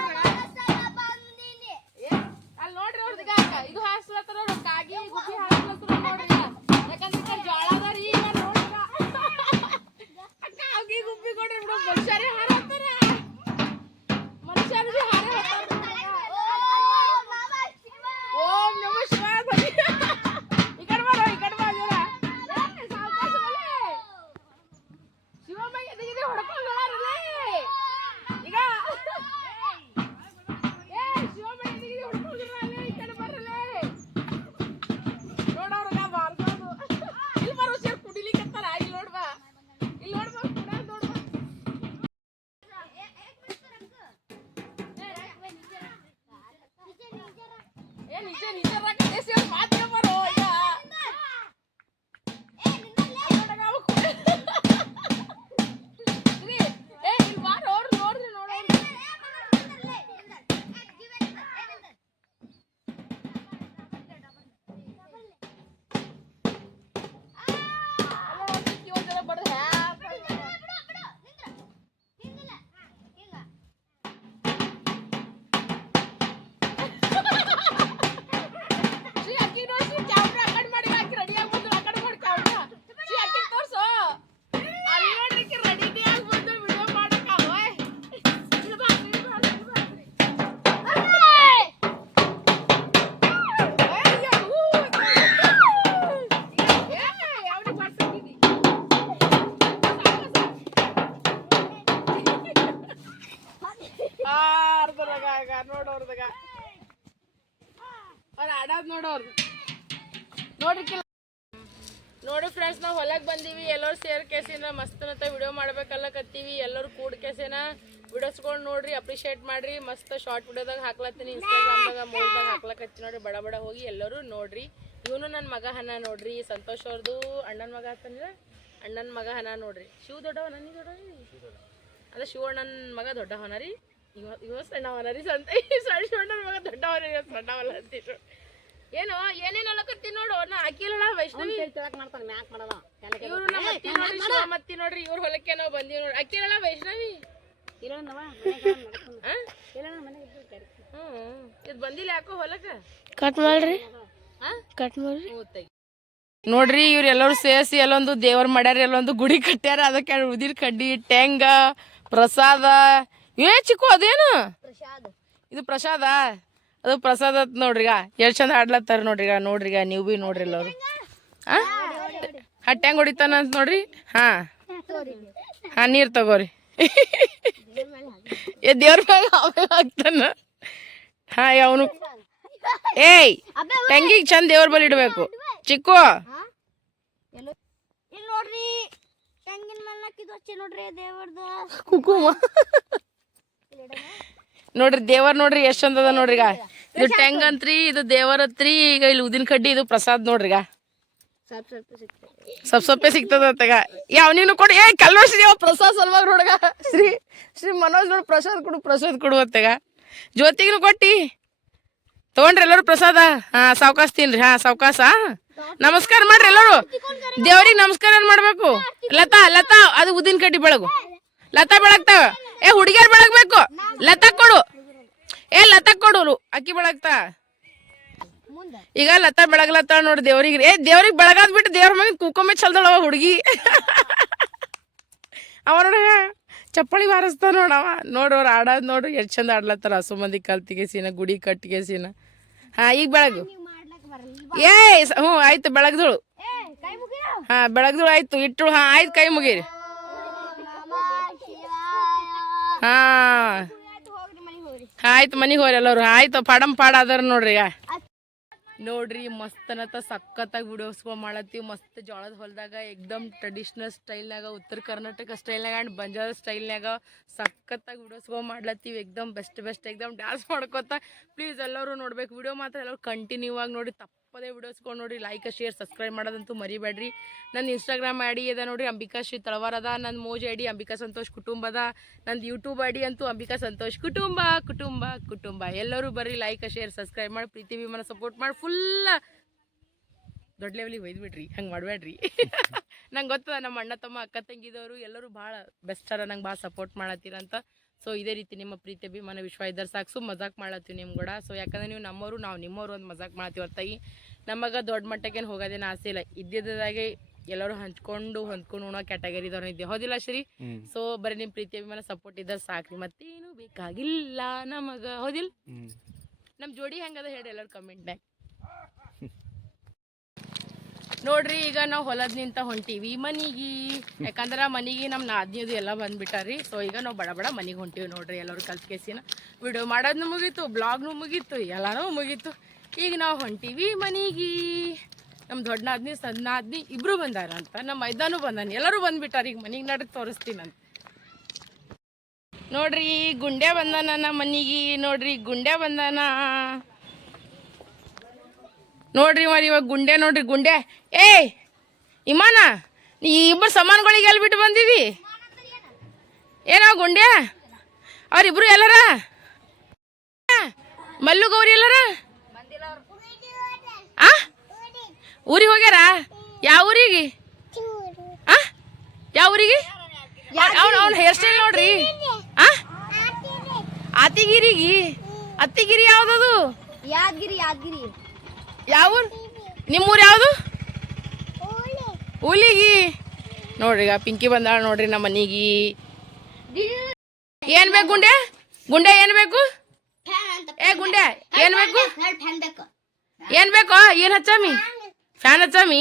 ಅಲ್ಲಿ ನೋಡ್ರಿ ಅವ್ರದ್ದು ಇದು ಹಾಸ್ಲತ್ತಾರ ಕಾಗಿ, ಗುಬ್ಬಿ ಹಾಸ್ಲತ್ತಾರ ನೋಡ್ರಿ. ಯಾಕಂದ್ರೆ ಈ ಕಡೆ ಜ್ವಾಳ ಅದ ರೀ ಈಗ ನೋಡ್ರಿ. ಕಾಗಿ ಗುಬ್ಬಿ ಕೊಡ್ರಿ ಬಿಡು. ಮನುಷ್ಯರೇ ಹಾರತ್ತಾರ ಮನುಷ್ಯರು 是你这么。ನೋಡಿ ಫ್ರೆಂಡ್ಸ್ ನಾವು ಹೊಲಕ್ಕೆ ಬಂದೀವಿ. ಎಲ್ಲರೂ ಸೇರ್ ಕೇಸಿನ ಮಸ್ತ್ ಮತ್ತ ವಿಡಿಯೋ ಮಾಡ್ಬೇಕಲ್ಲಕತ್ತೀವಿ ಎಲ್ಲರೂ ಕೂಡ್ ಕೇಸಿನ ವಿಡಿಯೋಸ್ಕೊಂಡು ನೋಡ್ರಿ ಅಪ್ರಿಷಿಯೇಟ್ ಮಾಡ್ರಿ. ಮಸ್ತ್ ಶಾರ್ಟ್ ವಿಡಿಯೋದಾಗ ಹಾಕ್ಲತ್ತೀನಿ ಇನ್ಸ್ಟಾಗ್ರಾಮ್ದಾಗ ಮೂಲ್ದಾಗ ಹಾಕ್ಲಕತ್ತಿ ನೋಡ್ರಿ. ಬಡ ಬಡ ಹೋಗಿ ಎಲ್ಲರೂ ನೋಡ್ರಿ. ಇವನು ನನ್ನ ಮಗ ಹನ ನೋಡ್ರಿ. ಸಂತೋಷ್ ಅವ್ರದ್ದು ಅಣ್ಣನ ಮಗ ಅಂತಂದ್ರೆ ಅಣ್ಣನ ಮಗ ಹನ ನೋಡ್ರಿ. ಶಿವ ದೊಡ್ಡವ ನನಗೆ ದೊಡ್ಡವ್ರಿ ಅದೇ ಶಿವ ಅಣ್ಣನ ಮಗ ದೊಡ್ಡವನ ರೀ? ಇವ ಇವ ಸಣ್ಣವನ ರೀ ಸಂತ. ಸಣ್ಣ ಶಿವಣ್ಣನ ಮಗ ದೊಡ್ಡವನ ರೀ, ಸಣ್ಣವಲ್ಲ ಅಂತಿದ್ರು. ಏನು ಏನೇನ್ ಅಲ್ಲಕತ್ತಿ ನೋಡು ನಾ ಹಾಕಿಲ್ಲ ವೈಷ್ಣವಿ. ಇವ್ರು ನಮ್ಮ ಅತ್ತಿ ನೋಡ್ರಿ ಶಿವ ಮತ್ತಿ ನೋಡ್ರಿ ಇವ್ರ ಹೊಲಕ್ಕೆ ನಾವು ಬಂದೀವಿ ನೋಡ್ರಿ. ಅಕ್ಕಿರಲ್ಲ ವೈಷ್ಣವಿ? ಇದು ಬಂದಿಲ್ಲ ಯಾಕೋ ಹೊಲಕ್ಕ? ಕಟ್ ಮಾಡ್ರಿ? ಕಟ್ ಮಾಡ್ರಿ. ನೋಡ್ರಿ ಇವ್ರೆಲ್ಲರೂ ಸೇರಿಸಿ ಎಲ್ಲೊಂದು ದೇವ್ರ ಮಾಡ್ಯಾರ ಎಲ್ಲೊಂದು ಗುಡಿ ಕಟ್ಟ್ಯಾರ ಅದಕ್ಕೆ ಉದಿರ್ ಕಡ್ಡಿ ಟೆಂಗ ಪ್ರಸಾದ. ಏ ಚಿಕ್ಕು ಅದೇನು? ಪ್ರಸಾದ್. ಇದು ಪ್ರಸಾದ? ಅದು ಪ್ರಸಾದ ಅತ್ ನೋಡ್ರಿ ಈಗ ಎಷ್ಟು ಚಂದ ಈಗ ನೋಡ್ರಿ ಈಗ ನೀವು ಭೀ ನೋಡ್ರಿ ಅವರು. ಹಾಂ ಹಟ್ಟೆ ಹೆಂಗ್ ಹೊಡಿತಾನ ಅಂತ ನೋಡ್ರಿ? ಹಾ. ಹಾ ನೀರು ತಗೋರಿ. ಏ ದೇವ್ರ ಮ್ಯಾಗ ಆಗ್ತಾನ ಹಾಂ ಅವನು. ಏಯ್ ತಂಗಿಗೆ ಚಂದ ದೇವ್ರ ಬಲಿ ಇಡಬೇಕು. ಚಿಕ್ಕು. ನೋಡ್ರಿ ಕುಕುಮ. ನೋಡ್ರಿ ದೇವರ್ ನೋಡ್ರಿ ಎಷ್ಟ್ ಚಂದ ಅದ ನೋಡ್ರಿ ಈಗ ಇದು ಟೆಂಗ್ ಅಂತ್ರಿ ಇದು ದೇವರತ್ರಿ ಈಗ ಇಲ್ಲಿ ಉದಿನ ಕಡ್ಡಿ ಇದು ಪ್ರಸಾದ್ ನೋಡ್ರಿ ಈಗ. ಸ್ವಲ್ಪ ಸ್ವಲ್ಪ ಸಿಗ್ತದೆ ಯಾವ ನೀನು ಕೊಡಿ. ಏ ಕಲ್ವಶ್ರೀ ಅವ ಪ್ರಸಾದ್ ಸಲ್ವಾಗ ನೋಡಗ ಶ್ರೀ ಶ್ರೀ ಮನೋಜ್ ನೋಡು ಪ್ರಸಾದ್ ಕೊಡು ಪ್ರಸಾದ್ ಕೊಡು ಅತ್ತೆಗ ಜ್ಯೋತಿಗೂ ಕೊಟ್ಟಿ. ತಗೊಂಡ್ರಿ ಎಲ್ಲರೂ ಪ್ರಸಾದ. ಹಾ ಸಾವಕಾಶ ತಿನ್ರಿ. ಹಾ ಸಾವ್ಕಾಸ. ನಮಸ್ಕಾರ ಮಾಡ್ರಿ ಎಲ್ಲರೂ. ದೇವ್ರಿಗೆ ನಮಸ್ಕಾರ ಏನ್ ಮಾಡ್ಬೇಕು? ಲತಾ ಲತಾ ಅದು ಉದಿನ ಕಡ್ಡಿ ಬೆಳಗು. ಲತಾ ಬೆಳಗ್ತಾವ. ಏ ಹುಡುಗಿಯರ್ ಬೆಳಗ್ಬೇಕು. ಲತಾ ಕೊಡು. ಏ ಲತಾ ಕೊಡೋರು ಅಕ್ಕಿ ಬೆಳಗ್ತಾ? ಈಗ ಲತಾ ಬೆಳಗ್ಲತ್ತ ನೋಡಿ ದೇವ್ರಿಗೆ. ಏ ದೇವ್ರಿಗೆ ಬೆಳಗಾದ್ ಬಿಟ್ಟು ದೇವ್ರ ಮಗ ಕುಕೊಂಬೆ ಚಲ್ದಳವ ಹುಡುಗಿ. ಅವ ನೋಡ ಚಪ್ಪಳಿ ಬಾರಿಸ್ತಾ ನೋಡವ ನೋಡೋರು ಆಡೋದ್ ನೋಡ್ರಿ ಎಷ್ಟು ಚಂದ ಆಡ್ಲತ್ತಾರ ಹಸು ಮಂದಿ ಕಲ್ತಿಗೆ ಸೀನ ಗುಡಿ ಕಟ್ಟಿಗೆ ಸೀನ. ಹಾ ಈಗ ಬೆಳಗು. ಏ ಹ್ಞೂ ಆಯ್ತು ಬೆಳಗ್ದಳು. ಹಾ ಬೆಳಗ್ದಳು ಆಯ್ತು ಇಟ್ಟು ಹಾ ಆಯ್ತು ಕೈ ಮುಗೀರಿ. ಹಾ ಆಯ್ತು ಮನೆಗೆ ಹೋರಿ ಎಲ್ಲರು. ಆಯ್ತು ಪಾಡಮ್ ಪಾಡ ಅದಾರ ನೋಡ್ರಿ ನೋಡ್ರಿ ಮಸ್ತನತ ಸಖತ್ತಾಗಿ ವಿಡಿಯೋಸ್ಗಳು ಮಾಡತ್ತೀವಿ. ಮಸ್ತ್ ಜೋಳದ ಹೊಲದಾಗ ಎಕ್ದಮ್ ಟ್ರೆಡಿಷ್ನಲ್ ಸ್ಟೈಲ್ನಾಗ ಉತ್ತರ ಕರ್ನಾಟಕ ಸ್ಟೈಲ್ನಾಗ ಆ್ಯಂಡ್ ಬಂಜಾರ ಸ್ಟೈಲ್ನಾಗ ಸಖತ್ತಾಗಿ ವಿಡಿಯೋಸ್ಗಳು ಮಾಡ್ಲತ್ತೀವಿ. ಎಕ್ದಮ್ ಬೆಸ್ಟ್ ಬೆಸ್ಟ್ ಎಕ್ದಮ್ ಡ್ಯಾನ್ಸ್ ಮಾಡ್ಕೊತ. ಪ್ಲೀಸ್ ಎಲ್ಲರೂ ನೋಡ್ಬೇಕು. ವಿಡಿಯೋ ಮಾತ್ರ ಎಲ್ಲರೂ ಕಂಟಿನ್ಯೂ ಆಗಿ ನೋಡಿ ತಪ್ಪದೇ ವಿಡಿಯೋಸ್ಕೊಂಡು ನೋಡಿ ಲೈಕ್ ಶೇರ್ ಸಬ್ಸ್ಕ್ರೈಬ್ ಮಾಡೋದಂತೂ ಮರಿಬೇಡ್ರಿ. ನನ್ನ ಇನ್ಸ್ಟಾಗ್ರಾಮ್ ಐ ಡಿ ಅದ ನೋಡಿರಿ, ಅಂಬಿಕಾ ಶ್ರೀ ತಳವಾರ ಅದ. ನನ್ನ Moj I D Ambika Santosh ಕುಟುಂಬ ಅದ. ನಂದು ಯೂಟ್ಯೂಬ್ ಐ ಡಿ ಅಂತೂ ಅಂಬಿಕಾ ಸಂತೋಷ್ ಕುಟುಂಬ ಕುಟುಂಬ ಕುಟುಂಬ. ಎಲ್ಲರೂ ಬರ್ರಿ ಲೈಕ್ ಶೇರ್ ಸಬ್ಸ್ಕ್ರೈಬ್ ಮಾಡಿ, ಪ್ರೀತಿ ವಿಮಾನ ಸಪೋರ್ಟ್ ಮಾಡಿ ಫುಲ್ ದೊಡ್ಡ ಲೆವೆಲಿಗೆ ಒಯ್ದುಬಿಡ್ರಿ. ಹಂಗೆ ಮಾಡಬೇಡ್ರಿ ನಂಗೆ ಗೊತ್ತದ, ನಮ್ಮ ಅಣ್ಣ ತಮ್ಮ, ಅಕ್ಕ, ತಂಗಿದವರು ಎಲ್ಲರೂ ಭಾಳ ಅರ. ನಂಗೆ ಭಾಳ ಸಪೋರ್ಟ್ ಮಾಡತ್ತೀರಂತ ಸೊ ಇದೇ ರೀತಿ ನಿಮ್ಮ ಪ್ರೀತಿ ಅಭಿಮಾನ ವಿಶ್ವ ಇದ್ದಾರೆ ಸಾಕು. ಮಜಾಕ್ ಮಾಡತ್ತೀವಿ ನಿಮ್ಮ ಕೂಡ. ಸೊ ಯಾಕಂದ್ರೆ ನೀವು ನಮ್ಮವರು ನಾವು ನಿಮ್ಮವರು ಒಂದು ಮಜಾಕ್ ಮಾಡ್ತೀವಿ ಹೊರತಾಗಿ ನಮಗೆ ದೊಡ್ಡ ಮಟ್ಟಕ್ಕೇನು ಹೋಗೋದೇನು ಆಸೆ ಇಲ್ಲ. ಇದ್ದಿದ್ದಾಗೆ ಎಲ್ಲರೂ ಹಂಚ್ಕೊಂಡು ಹೊಂದ್ಕೊಂಡು ಉಣೋ ಕ್ಯಾಟಗರಿದವ್ರು ಇದ್ದೆ ಹೌದಿಲ್ಲ ಶ್ರೀ? ಸೊ ಬರೀ ನಿಮ್ಮ ಪ್ರೀತಿ ಅಭಿಮಾನ ಸಪೋರ್ಟ್ ಇದ್ದರೆ ಸಾಕ್ರಿ ಮತ್ತೇನು ಬೇಕಾಗಿಲ್ಲ ನಮಗೆ. ಹೌದಿಲ್ಲ ನಮ್ಮ ಜೋಡಿ ಹೆಂಗದ ಹೇಳಿ ಎಲ್ಲರೂ ಕಮೆಂಟ್ನಾಗ ನೋಡ್ರಿ, ಈಗ ನಾವು ಹೊಲದ ನಿಂತ ಹೊಂಟೀವಿ. ಮನಿಗೆ, ಯಾಕಂದ್ರೆ ಮನಿಗೆ ನಮ್ಮ ನಾದ್ನಿದು ಎಲ್ಲ ಬಂದ್ಬಿಟ್ಟಾರಿ. ಸೊ ಈಗ ನಾವು ಬಡ ಬಡ ಮನಿಗೆ ಹೊಂಟೀವಿ ನೋಡ್ರಿ ಎಲ್ಲರೂ ಕಲ್ತ್ ಕೇಸಿನ. ವಿಡಿಯೋ ಮಾಡೋದ್ನು ಮುಗೀತು, ಬ್ಲಾಗ್ನು ಮುಗೀತು, ಎಲ್ಲನೂ ಮುಗೀತು. ಈಗ ನಾವು ಹೊಂಟೀವಿ ಮನಿಗೆ. ನಮ್ಮ ದೊಡ್ಡ ನಾದ್ನಿ, ಸಣ್ಣ ನಾದ್ನಿ ಇಬ್ರು ಬಂದಾರ ಅಂತ ನಮ್ಮ ಮೈದಾನು ಬಂದಾನ. ಎಲ್ಲರೂ ಬಂದ್ಬಿಟ್ಟಾರ. ಈಗ ಮನಿಗೆ ನಡಕ್ ತೋರಿಸ್ತೀನಂತ ನೋಡ್ರಿ ಗುಂಡೆ ಬಂದಾನ ನಮ್ಮ ಮನಿಗೆ. ನೋಡ್ರಿ ಗುಂಡೆ ಬಂದಾನ. ನೋಡ್ರಿ ಮರಿ, ಇವಾಗ ಗುಂಡೆ ನೋಡ್ರಿ, ಗುಂಡೆ. ಏಯ್, ಇಮಾನ, ನೀ ಇಬ್ಬರು ಸಾಮಾನುಗಳಿಗೆ ಎಲ್ಲಿ ಬಿಟ್ಟು ಬಂದಿದಿ? ಏನೋ ಗುಂಡೆ? ಅವ್ರಿಬ್ರು ಎಲ್ಲರ? ಮಲ್ಲು ಗೌರಿ ಎಲ್ಲರ? ಆ? ಊರಿಗೆ ಹೋಗ್ಯಾರ? ಯಾವ ಊರಿಗೆ? ಆ? ಯಾವ ಊರಿಗೆ? ಅವ್ನ ಅವ್ನ ಹೇರ್ ಸ್ಟೈಲ್ ನೋಡ್ರಿ. ಆ? ಆತಿಗಿರಿಗೆ. ಅತ್ತಿಗಿರಿ ಯಾವ್ದದು? ಯಾದಗಿರಿ ಯಾದಗಿರಿ. ಯಾವ ನಿಮ್ಮೂರ್ ಯಾವುದು? ಹುಲಿಗಿ ನೋಡ್ರಿ ಪಿಂಕಿ ಬಂದಾಳ ನೋಡ್ರಿ ನಮ್ಮ ಮನೆಗೆ. ಏನ್ ಬೇಕು ಗುಂಡೆ? ಗುಂಡೆ ಏನ್ ಬೇಕು? ಏ, ಗುಂಡೆ, ಏನ್ ಬೇಕು? ಏನ್ ಬೇಕು? ಏನ್ ಹಚ್ಚಾಮಿ ಫ್ಯಾನ್ ಹಚ್ಚಾಮಿ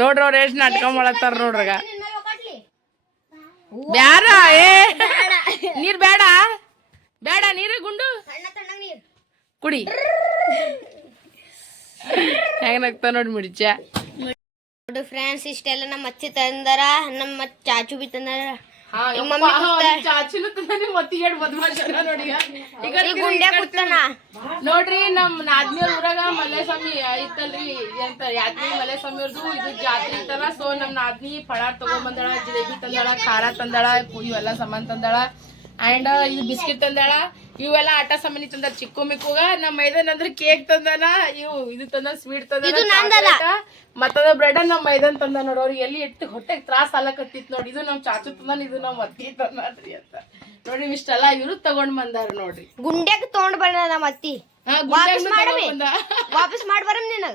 ನೋಡ್ರಿ, ಅವ್ರ ಎಷ್ಟ್ ನಾಟಕ ಮಾಡತ್ತಾರ ನೋಡ್ರಗ ಬ್ಯಾಡ ಏ. ನೀರ್ ಬೇಡ ಬೇಡ ನೀರು ಗುಂಡು. ಕುಡಿ. ಹೆಂಗ ನಗ್ತಾ ನೋಡಿ ಮಿರ್ಚ ನೋಡು ಫ್ರೆಂಡ್ಸ್ ಇಷ್ಟೆಲ್ಲ ನಮ್ಮ ಅಚ್ಚಿ ತಂದಾರ ನಮ್ಮ ಚಾಚು ಬಿ ತಂದಾರ. ನೋಡ್ರಿ ನಮ್ ನಾದ್ನಿಯವ್ರ ಊರಾಗ ಮಲ್ಲೇಸ್ವಾಮಿ ಐತಲ್ರಿ ಎಂತ ಯಾದ್ನಿ ಮಲ್ಲೇಸ್ವಾಮಿ ಅವ್ರದ್ದು ಇದು ಜಾತ್ರೆ ಇತ್ತಲ್ಲ ಸೊ ನಮ್ ನಾದ್ನಿ ಪಳಾರ್ ತಗೊಂಬಂದಾಳ ಜಿಲೇಬಿ ತಂದಾಳ ಖಾರ ತಂದಾಳ ಇವೆಲ್ಲ ಸಾಮಾನ್ ತಂದಾಳ. ಅಂಡ್ ಇದು ಬಿಸ್ಕಿಟ್ ತಂದಾಳ. ಇವೆಲ್ಲ ಆಟ ಸಾಮಾನಿ ತಂದ ಚಿಕ್ಕು ಮಿಕ್ಕುಗ ನಮ್ಮ ಮೈದಾನ ಅಂದ್ರೆ ಕೇಕ್ ತಂದನ ಇವು ಇದು ತಂದ ಸ್ವೀಟ್ ತಂದ ಮತ್ತದ ಬ್ರೆಡ್ ನಮ್ಮ ಮೈದಾನ ತಂದ ನೋಡ್ ಅವ್ರಿಗೆ ಎಲ್ಲಿ ಎಟ್ಟು ಹೊಟ್ಟೆಗೆ ತ್ರಾಸ ಆಲಕತ್ತಿತ್ ನೋಡಿ. ಇದು ನಮ್ ಚಾಚು ತಂದಾನ ಇದು ನಮ್ಮ ಅತ್ತಿ ತಂದ್ರಿ ಅಂತ. ನೋಡಿ ಇಷ್ಟೆಲ್ಲ ಇವ್ರು ತಗೊಂಡ್ ಬಂದಾರ ನೋಡ್ರಿ. ಗುಂಡ್ಯಾಗ ತಗೊಂಡ್ ಬರ ನಮ್ಮ ಅತ್ತಿ. ಹಾ, ವಾಪಸ್ ಮಾಡಿ ಬರಮ್ ನಿನಗ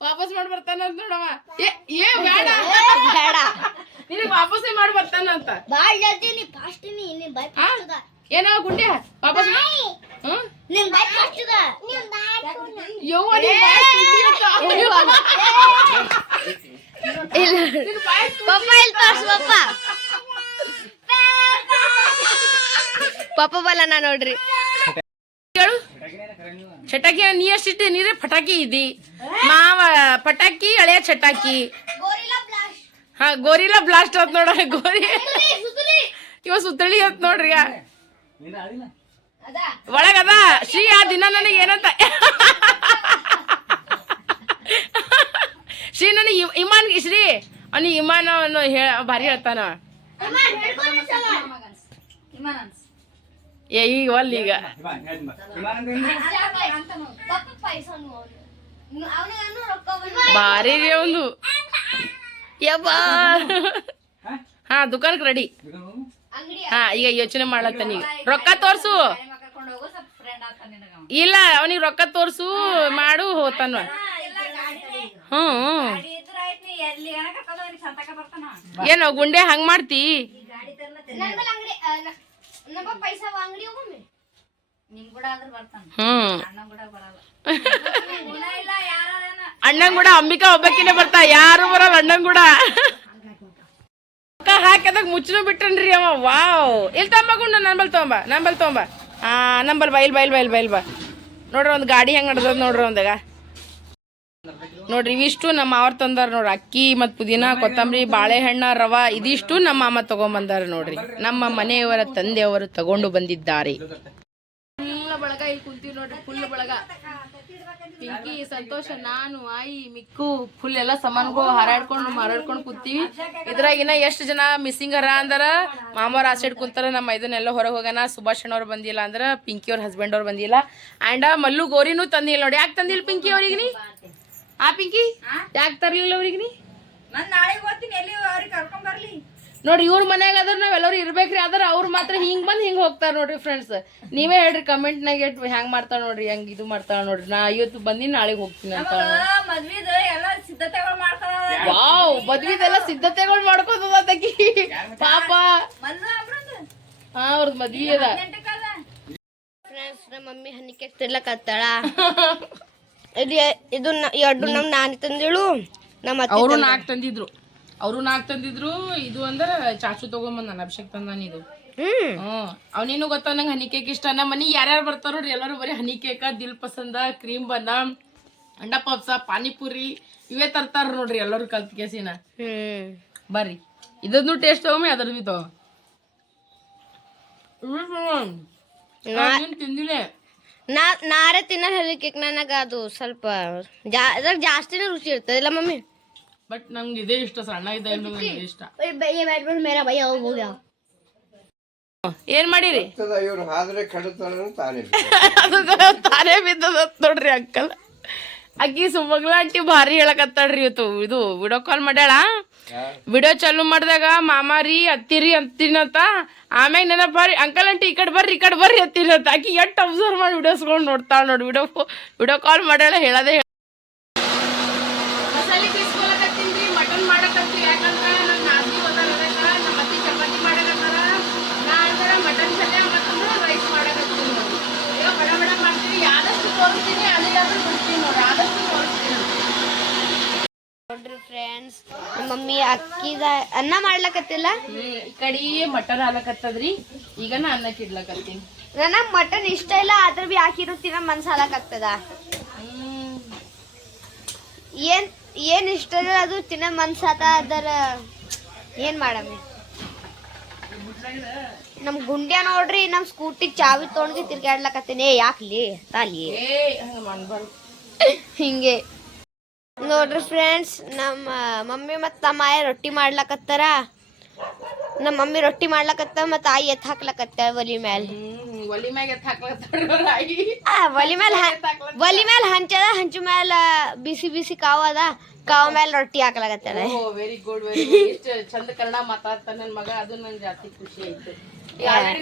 ವಾಪಸ್ ಮಾಡಿ ಬರ್ತಾನ ಅಂತ ನೋಡವ ಏ ಏ ಬೇಡ. ಬೇಡ. ನಿನಗೆ ವಾಪಸ್ ಬರ್ತಾನಂತ ಬಾಳ್ ಜಲ್ದಿ ನೀ ಫಾಸ್ಟ್ ನೀ ನೀ ಬೈ? ಏನೋ ಗುಂಡೆ ವಾಪಸ್ ಹ್ಮ್? ಯವ್ವ, ನಿನ್ ಬಾಯ್ ಅಂತ. ಇಲ್ಲ. ಪಪ್ಪ ಇಲ್ಲಿ ತೋರ್ಸು ಪಪ್ಪ. ಪಪ್ಪ ಬಲ್ಲನ ನೋಡ್ರಿ. ಹೇಳು. ಚಟಾಕಿ ನೀ ಎಷ್ಟಿಟ್ಟು ನೀರೇ ಪಟಾಕಿ ಇದಿ ಮಾವ ಪಟಾಕಿ ಹಳೆಯ ಚಟಾಕಿ ಹಾ ಗೋರಿಲ್ಲ ಬ್ಲಾಸ್ಟ್ ಆತ್ ನೋಡ್ರಿ ಗೋರಿ ಇವ ಸುತ್ತಳಿ ಅಂತ ನೋಡ್ರಿ. ಒಳಗದ? ಶ್ರೀ ಆ ದಿನ ನನಗೆ ಏನಂತ ಶ್ರೀ ನನಗೆ ಇಮಾನ್ ಶ್ರೀ ಅವನಿ ಇಮಾನ ಅವನು ಹೇಳ ಭಾರಿ ಹೇಳ್ತಾನ. ಏ ಈಗ ಒಲ್ ಈಗ. ಭಾರಿ ರೀ ಒಂದು. ಯಬ್ಬಾ ಹಾ? ದುಕಾನಕ್ಕೆ ರೆಡಿ ಹಾ ಈಗ ಯೋಚನೆ ಮಾಡ್ಲತ್ತಾನ ಈಗ ರೊಕ್ಕ ತೋರ್ಸು. ಇಲ್ಲ ಅವನಿಗೆ ರೊಕ್ಕ ತೋರ್ಸು ಮಾಡು ಹೋತಾನ. ಹ್ಮ್ ಏನೋ ಗುಂಡೆ ಹಂಗ್ ಮಾಡ್ತಿ? ಹ್ಮ್ ಅಣ್ಣನ್ ಕೂಡ ಅಂಬಿಕಾ ಒಬ್ಬಕ್ಕಿನೇ ಬರ್ತಾ ಯಾರು ಬರಲ್ಲ ಅಣ್ಣನ ಕೂಡ ರೊಕ್ಕ ಹಾಕದಾಗ ಮುಚ್ಚನು ಬಿಟ್ಟನ್ರಿ ಅವ? ವಾವ್. ಇಲ್ಲಿ ತಗೊಂಬ ಗುಂಡ ನಂಬಲ್ ತಗೊಂಬ ನಂಬಲ್ ತಗೊಂಬ ಆ ನಂಬಲ್ ಬೈಲ್ ಬೈಲ್ ಬೈಲ್ ಬೈಲ್ ಬಾ ನೋಡ್ರಿ ಒಂದು ಗಾಡಿ ಹೆಂಗ್ ನಡ್ದದ ನೋಡ್ರಿ ಒಂದಾಗ. ನೋಡ್ರಿ, ಇವಿಷ್ಟು ನಮ್ಮ ಅವ್ರ ತಂದಾರ ನೋಡ್ರಿ, ಅಕ್ಕಿ ಮತ್ತು ಪುದೀನ, ಕೊತ್ತಂಬರಿ, ಬಾಳೆಹಣ್ಣ, ರವ, ಇದಿಷ್ಟು ನಮ್ಮ ಮಾಮ ತಗೊಂಬಂದಾರ ನೋಡ್ರಿ. ನಮ್ಮ ಮನೆಯವರ ತಂದೆಯವರು ತಗೊಂಡು ಬಂದಿದ್ದಾರೆ. ಬಳಗ, ಇಲ್ಲಿ ಕುಂತೀವಿ ನೋಡ್ರಿ, ಫುಲ್ ಬಳಗ. ಪಿಂಕಿ ಸಂತೋಷ ನಾನು ಆಯಿ ಮಿಕ್ಕು ಫುಲ್ ಎಲ್ಲ ಸಾಮಾನ್ಗಳು ಹಾರಾಡ್ಕೊಂಡು ಮಾರಾಡ್ಕೊಂಡು ಕೂತೀವಿ. ಇದ್ರಾಗಿನ ಎಷ್ಟು ಜನ ಮಿಸ್ಸಿಂಗ್ ಅರ ಅಂದ್ರ ಮಾಮವ್ರ ಆ ಸೈಡ್ ಕುಂತಾರ ನಮ್ಮ ಇದನ್ನೆಲ್ಲ ಹೊರಗೆ ಹೋಗೋಣ ಸುಭಾಷ್ ಅವ್ರು ಬಂದಿಲ್ಲ ಅಂದ್ರೆ ಪಿಂಕಿ ಅವ್ರ ಹಸ್ಬೆಂಡ್ ಅವ್ರು ಬಂದಿಲ್ಲ. ಆ್ಯಂಡ್ ಮಲ್ಲು ಗೋರಿನೂ ತಂದಿಲ್ಲ ನೋಡಿ. ಯಾಕೆ ತಂದಿಲ್ಲ ಪಿಂಕಿ ಅವ್ರಿಗೆ ನೀ ಆ ಪಿಂಕಿ? ಯಾಕೆ ತರ್ಲಿಲ್ಲ ಅವ್ರಿಗೆ ನೀ ನೋಡಿ ಇವ್ರ ಮನ್ಯಾಗ ಅದ್ರ ನಾವೆಲ್ಲರೂ ಇರ್ಬೇಕ್ರಿ ಆದ್ರೆ ಅವ್ರು ಮಾತ್ರ ಹಿಂಗ್ ಬಂದ್ ಹಿಂಗ್ ಹೋಗ್ತಾರ ನೋಡ್ರಿ ಫ್ರೆಂಡ್ಸ್ ನೀವೇ ಹೇಳ್ರಿ ಕಮೆಂಟ್ ನಾಗ ಇಟ್ಟು ಹೆಂಗ್ ಮಾಡ್ತಾಳ ನೋಡ್ರಿ ಹೆಂಗ್ ಇದು ಮಾಡ್ತಾಳ ನೋಡ್ರಿ. ನಾ ಇವತ್ತು ಬಂದಿನಿ ನಾಳೆಗೆ ಹೋಗ್ತೀನಿ ಅಂತ. ವಾವ್ ಮದ್ವಿದೆಲ್ಲ ಸಿದ್ಧತೆಗಳು ಮಾಡ್ಕೋತದ ಅದಕ್ಕೆ ಪಾಪ. ಹಾ ಅವ್ರದ್ದು ಮದ್ವಿ ಅದ. ಫ್ರೆಂಡ್ಸ್ ನಮ್ಮ ಮಮ್ಮಿ ಹನಿ ಕೇಕ್ ತಿರ್ಲಕತ್ತಾಳ ಇದು ಇದು ಎರಡು ನಮ್ ನಾನು ತಂದಿಳು ನಮ್ಮ ಅತ್ತಿ ಅವರು ನಾಲ್ಕು ತಂದಿದ್ರು. ಅವರು ನಾಲ್ಕು ತಂದಿದ್ರು ಇದು ಅಂದ್ರ ಚಾಚು ತಗೊಂಬಂದ ನಾನು ಅಭಿಷೇಕ್ ತಂದಾನ ಇದು. ಹ್ಮ್. ಅವನೇನು ಗೊತ್ತಾ ನಂಗೆ ಹನಿ ಕೇಕ್ ಇಷ್ಟ. ನಮ್ಮ ಮನಿ ಯಾರ್ಯಾರು ಬರ್ತಾರ ನೋಡ್ರಿ ಎಲ್ಲರೂ ಬರೀ ಹನಿ ಕೇಕ ದಿಲ್ ಪಸಂದ ಕ್ರೀಮ್ ಬನ್ನ ಅಂಡ ಪಪ್ಸ ಪಾನಿಪುರಿ ಇವೇ ತರ್ತಾರ ನೋಡ್ರಿ ಎಲ್ಲರೂ ಕಲ್ತ್ ಕೇಸಿನ. ಬರ್ರಿ. ಇದನ್ನು ಟೇಸ್ಟ್ ತಗೊಮ್ಮೆ ಅದ್ರದ್ದು ಬಿ ತಗೋ. ತಿಂದಿಲ್ಲ. ನಾ ನಾರೇ ತಿನ್ನ ಹನಿ ಕೇಕ್ ನನಗ ಅದು ಸ್ವಲ್ಪ ಜಾ ಅದ್ರಾಗ ಜಾಸ್ತಿನೇ ರುಚಿ ಇರ್ತದಿಲ್ಲ ಮಮ್ಮಿ? ಬಟ್ ನಂಗೆ ಇದೇ ಇಷ್ಟ ಸಣ್ಣ ಇಷ್ಟ. ಏನ್ ಮಾಡಿರಿ? ಇವ್ರು ಹಾದ್ರೆ ಕಡುತ್ತಾಳೆ ತಾನೇ ಅದು ತಾನೇ ಬಿದ್ದದ ನೋಡ್ರಿ ಅಂಕಲ್. ಅಕ್ಕಿ ಸುಮಗ್ಲ ಆಂಟಿ ಭಾರಿ ಹೇಳಕತ್ತಾಳ್ರಿ ಇವತ್ತು. ಇದು ವಿಡಿಯೋ ಕಾಲ್ ಮಾಡ್ಯಾಳ? ವಿಡಿಯೋ ಚಾಲು ಮಾಡಿದಾಗ ಮಾಮಾರಿ ಅತ್ತಿರಿ ಅಂತೀನಂತ ಆಮೇಲೆ ನೆನಪ ಬರ್ರಿ ಅಂಕಲ್ ಆಂಟಿ ಈ ಕಡೆ ಬರ್ರಿ ಈ ಕಡೆ ಬರ್ರಿ ಅತ್ತಿರತ್ತ ಆಕಿ ಎಷ್ಟು ಅಬ್ಸರ್ವ್ ಮಾಡಿ ವಿಡಿಯೋಸ್ಕೊಂಡು ನೋಡ್ತಾಳ ನೋಡಿ. ವಿಡಿಯೋ ವಿಡಿಯೋ ಕಾಲ್ ಮಾಡ್ಯಾಳ ಹೇಳದೆ ಮಸಾಲೆ ಬೀಸ್ಕೊಳಕತ್ತೀನಿ ಮಟನ್ ಮಾಡಕತ್ತೀವಿ ಯಾಕಂದ್ರೆ ನನ್ನ ನಾದಿ ಹೋದಾರ ಅದಕ್ಕೆ ನಮ್ಮ ಅತ್ತಿ ಚಪಾತಿ ಮಾಡಕತ್ತಾರ ನಾ ಅಂದ್ರೆ ಮಟನ್ ಪಲ್ಯ ಮತ್ತಂದ್ರೆ ರೈಸ್ ಮಾಡಕತ್ತೀನಿ ನೋಡಿ ಈಗ ಬಡ ಬಡ ಮಾಡ್ತೀವಿ ಆದಷ್ಟು ತೋರಿಸ್ತೀನಿ ಅಲ್ಲಿಗಾದ್ರೂ ಬಿಡ್ತೀನಿ ನೋಡಿ ಆದಷ್ಟು ತೋರಿಸ್ತೀನಿ ನೋಡ್ರಿ ಫ್ರೆಂಡ್ಸ್ ಮಮ್ಮಿ ಅಕ್ಕಿದ ಅನ್ನ ಮಾಡ್ಲಕತ್ತಿಲ್ಲ? ಕಡಿ ಈ ಕಡೆ ಮಟನ್ ಹಾಲಕತ್ತದ್ರಿ. ಈಗ ನಾ ಅನ್ನಕ್ಕೆ ಇಡ್ಲಕತ್ತೀನಿ. ನನಗೆ ಮಟನ್ ಇಷ್ಟ ಇಲ್ಲ ಆದ್ರೆ ಬಿ ಹಾಕಿರೋ ತಿನ್ನ ಮನ್ಸಾಲಕ್ಕಾಗ್ತದ ಏನ್ ಏನ್ ಇಷ್ಟ ಇಲ್ಲ ಅದು ತಿನ್ನ ಮನ್ಸಾತ ಅದರ ಏನ್ ಮಾಡಮ್ಮಿ ನಮ್ ಗುಂಡ್ಯ ನೋಡ್ರಿ ನಮ್ ಸ್ಕೂಟಿ ಚಾವಿ ತೊಗೊಂಡ್ಗೆ ತಿರ್ಗಾಡ್ಲಕತ್ತೀನಿ ಯಾಕ್ಲಿ? ತಾಲಿ? ಹಿಂಗೆ. ನೋಡ್ರಿ ಫ್ರೆಂಡ್ಸ್ ನಮ್ಮ ಮಮ್ಮಿ ಮತ್ತು ನಮ್ಮ ಆಯ ರೊಟ್ಟಿ ಮಾಡ್ಲಕತ್ತಾರ. ನಮ್ಮ ಮಮ್ಮಿ ರೊಟ್ಟಿ ಮಾಡ್ಲಕತ್ತ ಮತ್ತು ಆಯಿ ಎತ್ ಹಾಕ್ಲಕತ್ತ ಒಲಿ ಮ್ಯಾಲ. ಒಲಿ ಮ್ಯಾಗ ಮ್ಯಾಲ ಒಲಿ ಮ್ಯಾಲ ಹಂಚದ ಹಂಚು ಮ್ಯಾಲ ಬಿಸಿ ಬಿಸಿ ಕಾವು ಅದ ಕಾವು ಮ್ಯಾಲ ರೊಟ್ಟಿ ಹಾಕ್ಲಕತ್ತಾರ ವೆರಿ ಗುಡ್ ವೆರಿ ಗುಡ್ ಇಷ್ಟು ಚಂದ ಕನ್ನಡ ಮಾತಾಡ್ತಾನ ನನ್ನ ಮಗ ಅದು ನಂಗೆ ಜಾಸ್ತಿ ಖುಷಿ ಆಯ್ತು.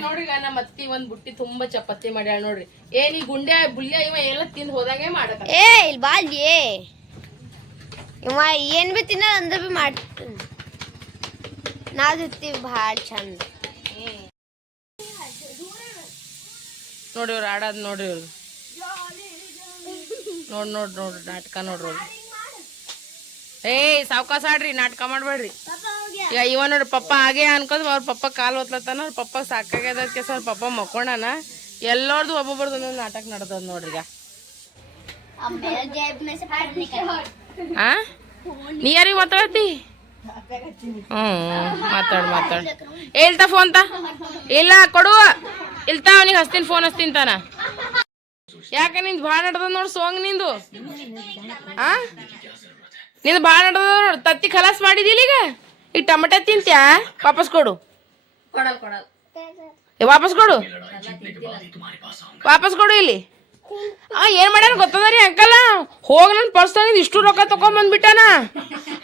ನೋಡ್ರಿ ನಮ್ಮ ಅತ್ತಿ ಒಂದ್ ಬುಟ್ಟಿ ತುಂಬಾ ಚಪಾತಿ ಮಾಡ್ಯಾಳ ನೋಡ್ರಿ. ಏನ್ ಈ ಗುಂಡೆ ಬುಲ್ಯ ಇವ ಎಲ್ಲ ತಿಂದ್ ಹೋದಂಗೆ ಮಾಡಕ ಏ ಇಲ್ಲಿ ಬಾಲ್ಯ ಇವ ಏನ್ ಬಿ ತಿನ್ನ ಅಂದ್ರೆ ಬಿ ಮಾಡ್ತೀನಿ. ನಾವು ಇರ್ತೀವಿ ಭಾಳ ಚಂದ. ನೋಡಿ ಇವ್ರು ಆಡೋದು ನೋಡಿ ಇವ್ರು. ನೋಡ್ ನೋಡ್ ನೋಡ್ರಿ ನಾಟಕ ನೋಡ್ರಿ ಅವ್ರು ಏಯ್ ಸಾವ್ಕಾಸ ಆಡ್ರಿ ನಾಟಕ ಮಾಡ್ಬೇಡ್ರಿ. ಈಗ ಇವ ನೋಡ್ರಿ ಪಪ್ಪ ಹಾಗೆ ಅನ್ಕೋದ್ ಅವ್ರ ಪಪ್ಪ ಕಾಲು ಓದ್ಲತ್ತಾನ ಅವ್ರ ಪಪ್ಪ ಸಾಕಾಗ್ಯದ ಕೆಸ ಅವ್ರ ಪಪ್ಪ ಮಕ್ಕೊಂಡಾನ. ಎಲ್ಲರದು ಒಬ್ಬೊಬ್ರದ್ದು ಒಂದೊಂದು ನಾಟಕ ಮೇಸೆ ನೋಡ್ರಿ ಈಗ ಆ? ನೀ ಯಾರಿಗೆ ಮಾತಾಡತಿ? ಹ್ಞೂ ಮಾತಾಡ್ ಮಾತಾಡ್. ಹೇಳ್ತಾ ಫೋನ್ ತ? ಇಲ್ಲ ಕೊಡು. ಇಲ್ತಾ ಅವನಿಗೆ ಹಸ್ತೀನಿ ಫೋನ್ ಹಸ್ತೀನಿ ತಾನ. ಯಾಕೆ ನಿಂದು ಭಾಳ ನಡ್ದ ನೋಡು ಸೋಂಗ್ ನಿಂದು? ಹಾ ನಿಂದು ಭಾಳ ನಡ್ದ ನೋಡು ತತ್ತಿ ಖಲಾಸ್ ಮಾಡಿದಿಲ್ಲ ಈಗ? ಈಗ ಟಮಟ ತಿಂತ್ಯಾ? ವಾಪಸ್ ಕೊಡು. ವಾಪಸ್ ಕೊಡು. ವಾಪಸ್ ಕೊಡು ಇಲ್ಲಿ. ಆ ಏನ್ ಮಾಡ್ಯಾನ ಗೊತ್ತದರಿ ಅಂಕಲ್? ಹೋಗ್ ನನ್ ಪರ್ಸ್ ತಗೊಂಡ್ ಇಷ್ಟು ರೊಕ್ಕ ತಕೊಂಡ್ ಬಂದ್ಬಿಟ್ಟಾನ?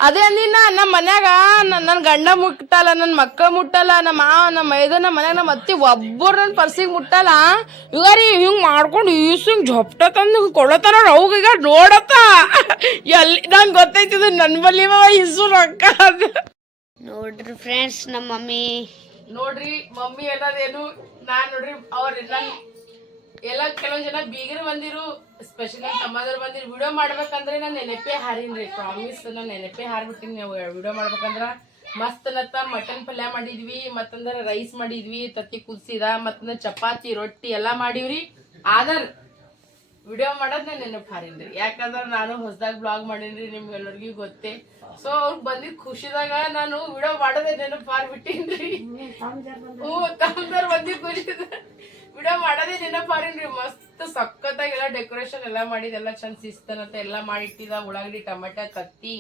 ಅದೇ ಅಂದಿನ ನಮ್ಮ ಮನ್ಯಾಗ ನನ್ನ ಗಂಡ ಮುಟ್ಟಲ್ಲ ನನ್ನ ಮಕ್ಕಳು ಮುಟ್ಟಲ್ಲ ನಮ್ಮ ಮಾವ ನಮ್ಮ ಮೈದ ನಮ್ಮ ಮನ್ಯಾಗ ನಮ್ಮ ಅತ್ತಿ ಒಬ್ಬರು ನನ್ನ ಪರ್ಸಿಗೆ ಮುಟ್ಟಲ್ಲ. ಈಗ ರೀ ಹಿಂಗ್ ಮಾಡ್ಕೊಂಡು ಈಸ್ ಜೊಪ್ಟ ಝೊಪ್ಟ ತಂದು ಕೊಡತಾರ ಅವಾಗ ಈಗ ನೋಡತ್ತ ಎಲ್ಲಿ ನಂಗೆ ಗೊತ್ತೈತಿದು ನನ್ನ ಬಲ್ಲಿ ಇಸು ರೊಕ್ಕ ಅದು. ನೋಡ್ರಿ ಫ್ರೆಂಡ್ಸ್ ನಮ್ಮ ಮಮ್ಮಿ. ನೋಡ್ರಿ ಮಮ್ಮಿ ಅನ್ನೋದೇನು ನಾ ನೋಡ್ರಿ ಅವ್ರ ನನ್ ಎಲ್ಲ ಕೆಲವೊಂದ್ ಜನ ಬೀಗರು ಬಂದಿರು ಸ್ಪೆಷಲಿ ತಮ್ಮದ್ರು ಬಂದಿರು ವಿಡಿಯೋ ಮಾಡ್ಬೇಕಂದ್ರೆ ನಾನು ನೆನಪೆ ಹಾರಿನ್ರಿ ಪ್ರಾಮಿಸ್ ನಾನು ನೆನಪೆ ಹಾರ್ಬಿಟ್ಟಿನಿ ವಿಡಿಯೋ ಮಾಡ್ಬೇಕಂದ್ರ. ಮಸ್ತ್ ನತ್ತ ಮಟನ್ ಪಲ್ಯ ಮಾಡಿದ್ವಿ ಮತ್ತಂದ್ರ ರೈಸ್ ಮಾಡಿದ್ವಿ ತತ್ತಿ ಕುದಿಸಿದ ಮತ್ತಂದ್ರ ಚಪಾತಿ ರೊಟ್ಟಿ ಎಲ್ಲಾ ಮಾಡಿವ್ರಿ. ಆದರ್ ವಿಡಿಯೋ ಮಾಡೋದ್ ನಾನು ನೆನಪು ಹಾರಿನ್ರಿ. ಯಾಕಂದ್ರ ನಾನು ಹೊಸದಾಗಿ ಬ್ಲಾಗ್ ಮಾಡೀನ್ರಿ ನಿಮ್ಗೆಲ್ಲರಿಗೂ ಗೊತ್ತೇ. ಸೊ ಅವ್ರಿಗೆ ಬಂದಿದ್ ಖುಷಿದಾಗ ನಾನು ವಿಡಿಯೋ ಮಾಡೋದೇ ನೆನಪು ಹಾರ್ಬಿಟ್ಟಿನ್ರಿ. ಹ್ಞೂ ತಮ್ಮದವ್ರು ಬಂದಿದ್ ಖುಷಿದ ವಿಡಿಯೋ ಮಾಡೋದೇ ನೆನಪು ಹಾರಿನ್ರಿ ಮಸ್ತ್ ಸಖತ್ತಾಗೆಲ್ಲ ಡೆಕೋರೇಷನ್ ಎಲ್ಲ ಮಾಡಿದ ಎಲ್ಲ ಚಂದ ಸಿಸ್ತನಂತ ಎಲ್ಲ ಮಾಡಿಟ್ಟಿದ, ಉಳ್ಳಾಗಡ್ಡಿ, ಟೊಮೆಟೊ, ಕತ್ತಿ,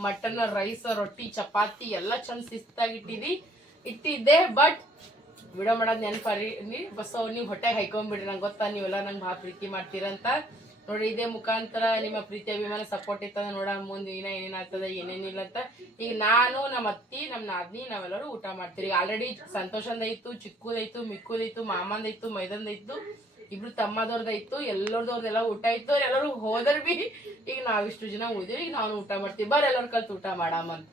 ಮಟನ್, ರೈಸ್, ರೊಟ್ಟಿ, ಚಪಾತಿ ಎಲ್ಲ ಚಂದ ಶಿಸ್ತಾಗಿ ಇಟ್ಟಿದಿ, ಇಟ್ಟಿದ್ದೆ ಬಟ್ ವಿಡಿಯೋ ಮಾಡೋದ್ ನೆನಪಾರಿ ಬಸ್ ನೀವು ಹೊಟ್ಟೆಗೆ ಹೈಕೊಂಡ್ಬಿಡ್ರಿ ನಂಗೆ ಗೊತ್ತಾ ನೀವೆಲ್ಲ ನಂಗೆ ಭಾಳ ಪ್ರೀತಿ ಮಾಡ್ತೀರಂತ ನೋಡಿ, ಇದೇ ಮುಖಾಂತರ ನಿಮ್ಮ ಪ್ರೀತಿ, ಅಭಿಮಾನ ಸಪೋರ್ಟ್ ಇರ್ತದ ನೋಡ ಮುಂದೆ ಏನ ಏನೇನಾಗ್ತದ ಏನೇನಿಲ್ಲ ಅಂತ. ಈಗ ನಾನು, ನಮ್ಮ ಅತ್ತಿ, ನಮ್ಮ ನಾದ್ನಿ, ನಾವೆಲ್ಲರೂ ಊಟ ಮಾಡ್ತೀವಿ. ಈಗ ಆಲ್ರೆಡಿ ಸಂತೋಷಂದೈತು ಚಿಕ್ಕದೈತು ಮಿಕ್ಕುದೈತು ಮಾಮಂದೈತು ಮೈದಂದೈತು ಇಬ್ರು ತಮ್ಮದವ್ರದೈತು ಎಲ್ಲರದವ್ರದೆಲ್ಲ ಊಟ ಇತ್ತು ಎಲ್ಲರೂ ಹೋದ್ರ ಬಿ ಈಗ ನಾವಿಷ್ಟು ಜನ ಉಳಿದಿವಿ, ಈಗ ನಾನು ಊಟ ಮಾಡ್ತೀವಿ. ಬರ್ರಿ, ಎಲ್ಲರೂ ಕಲ್ತು ಊಟ ಮಾಡಾಮಂತ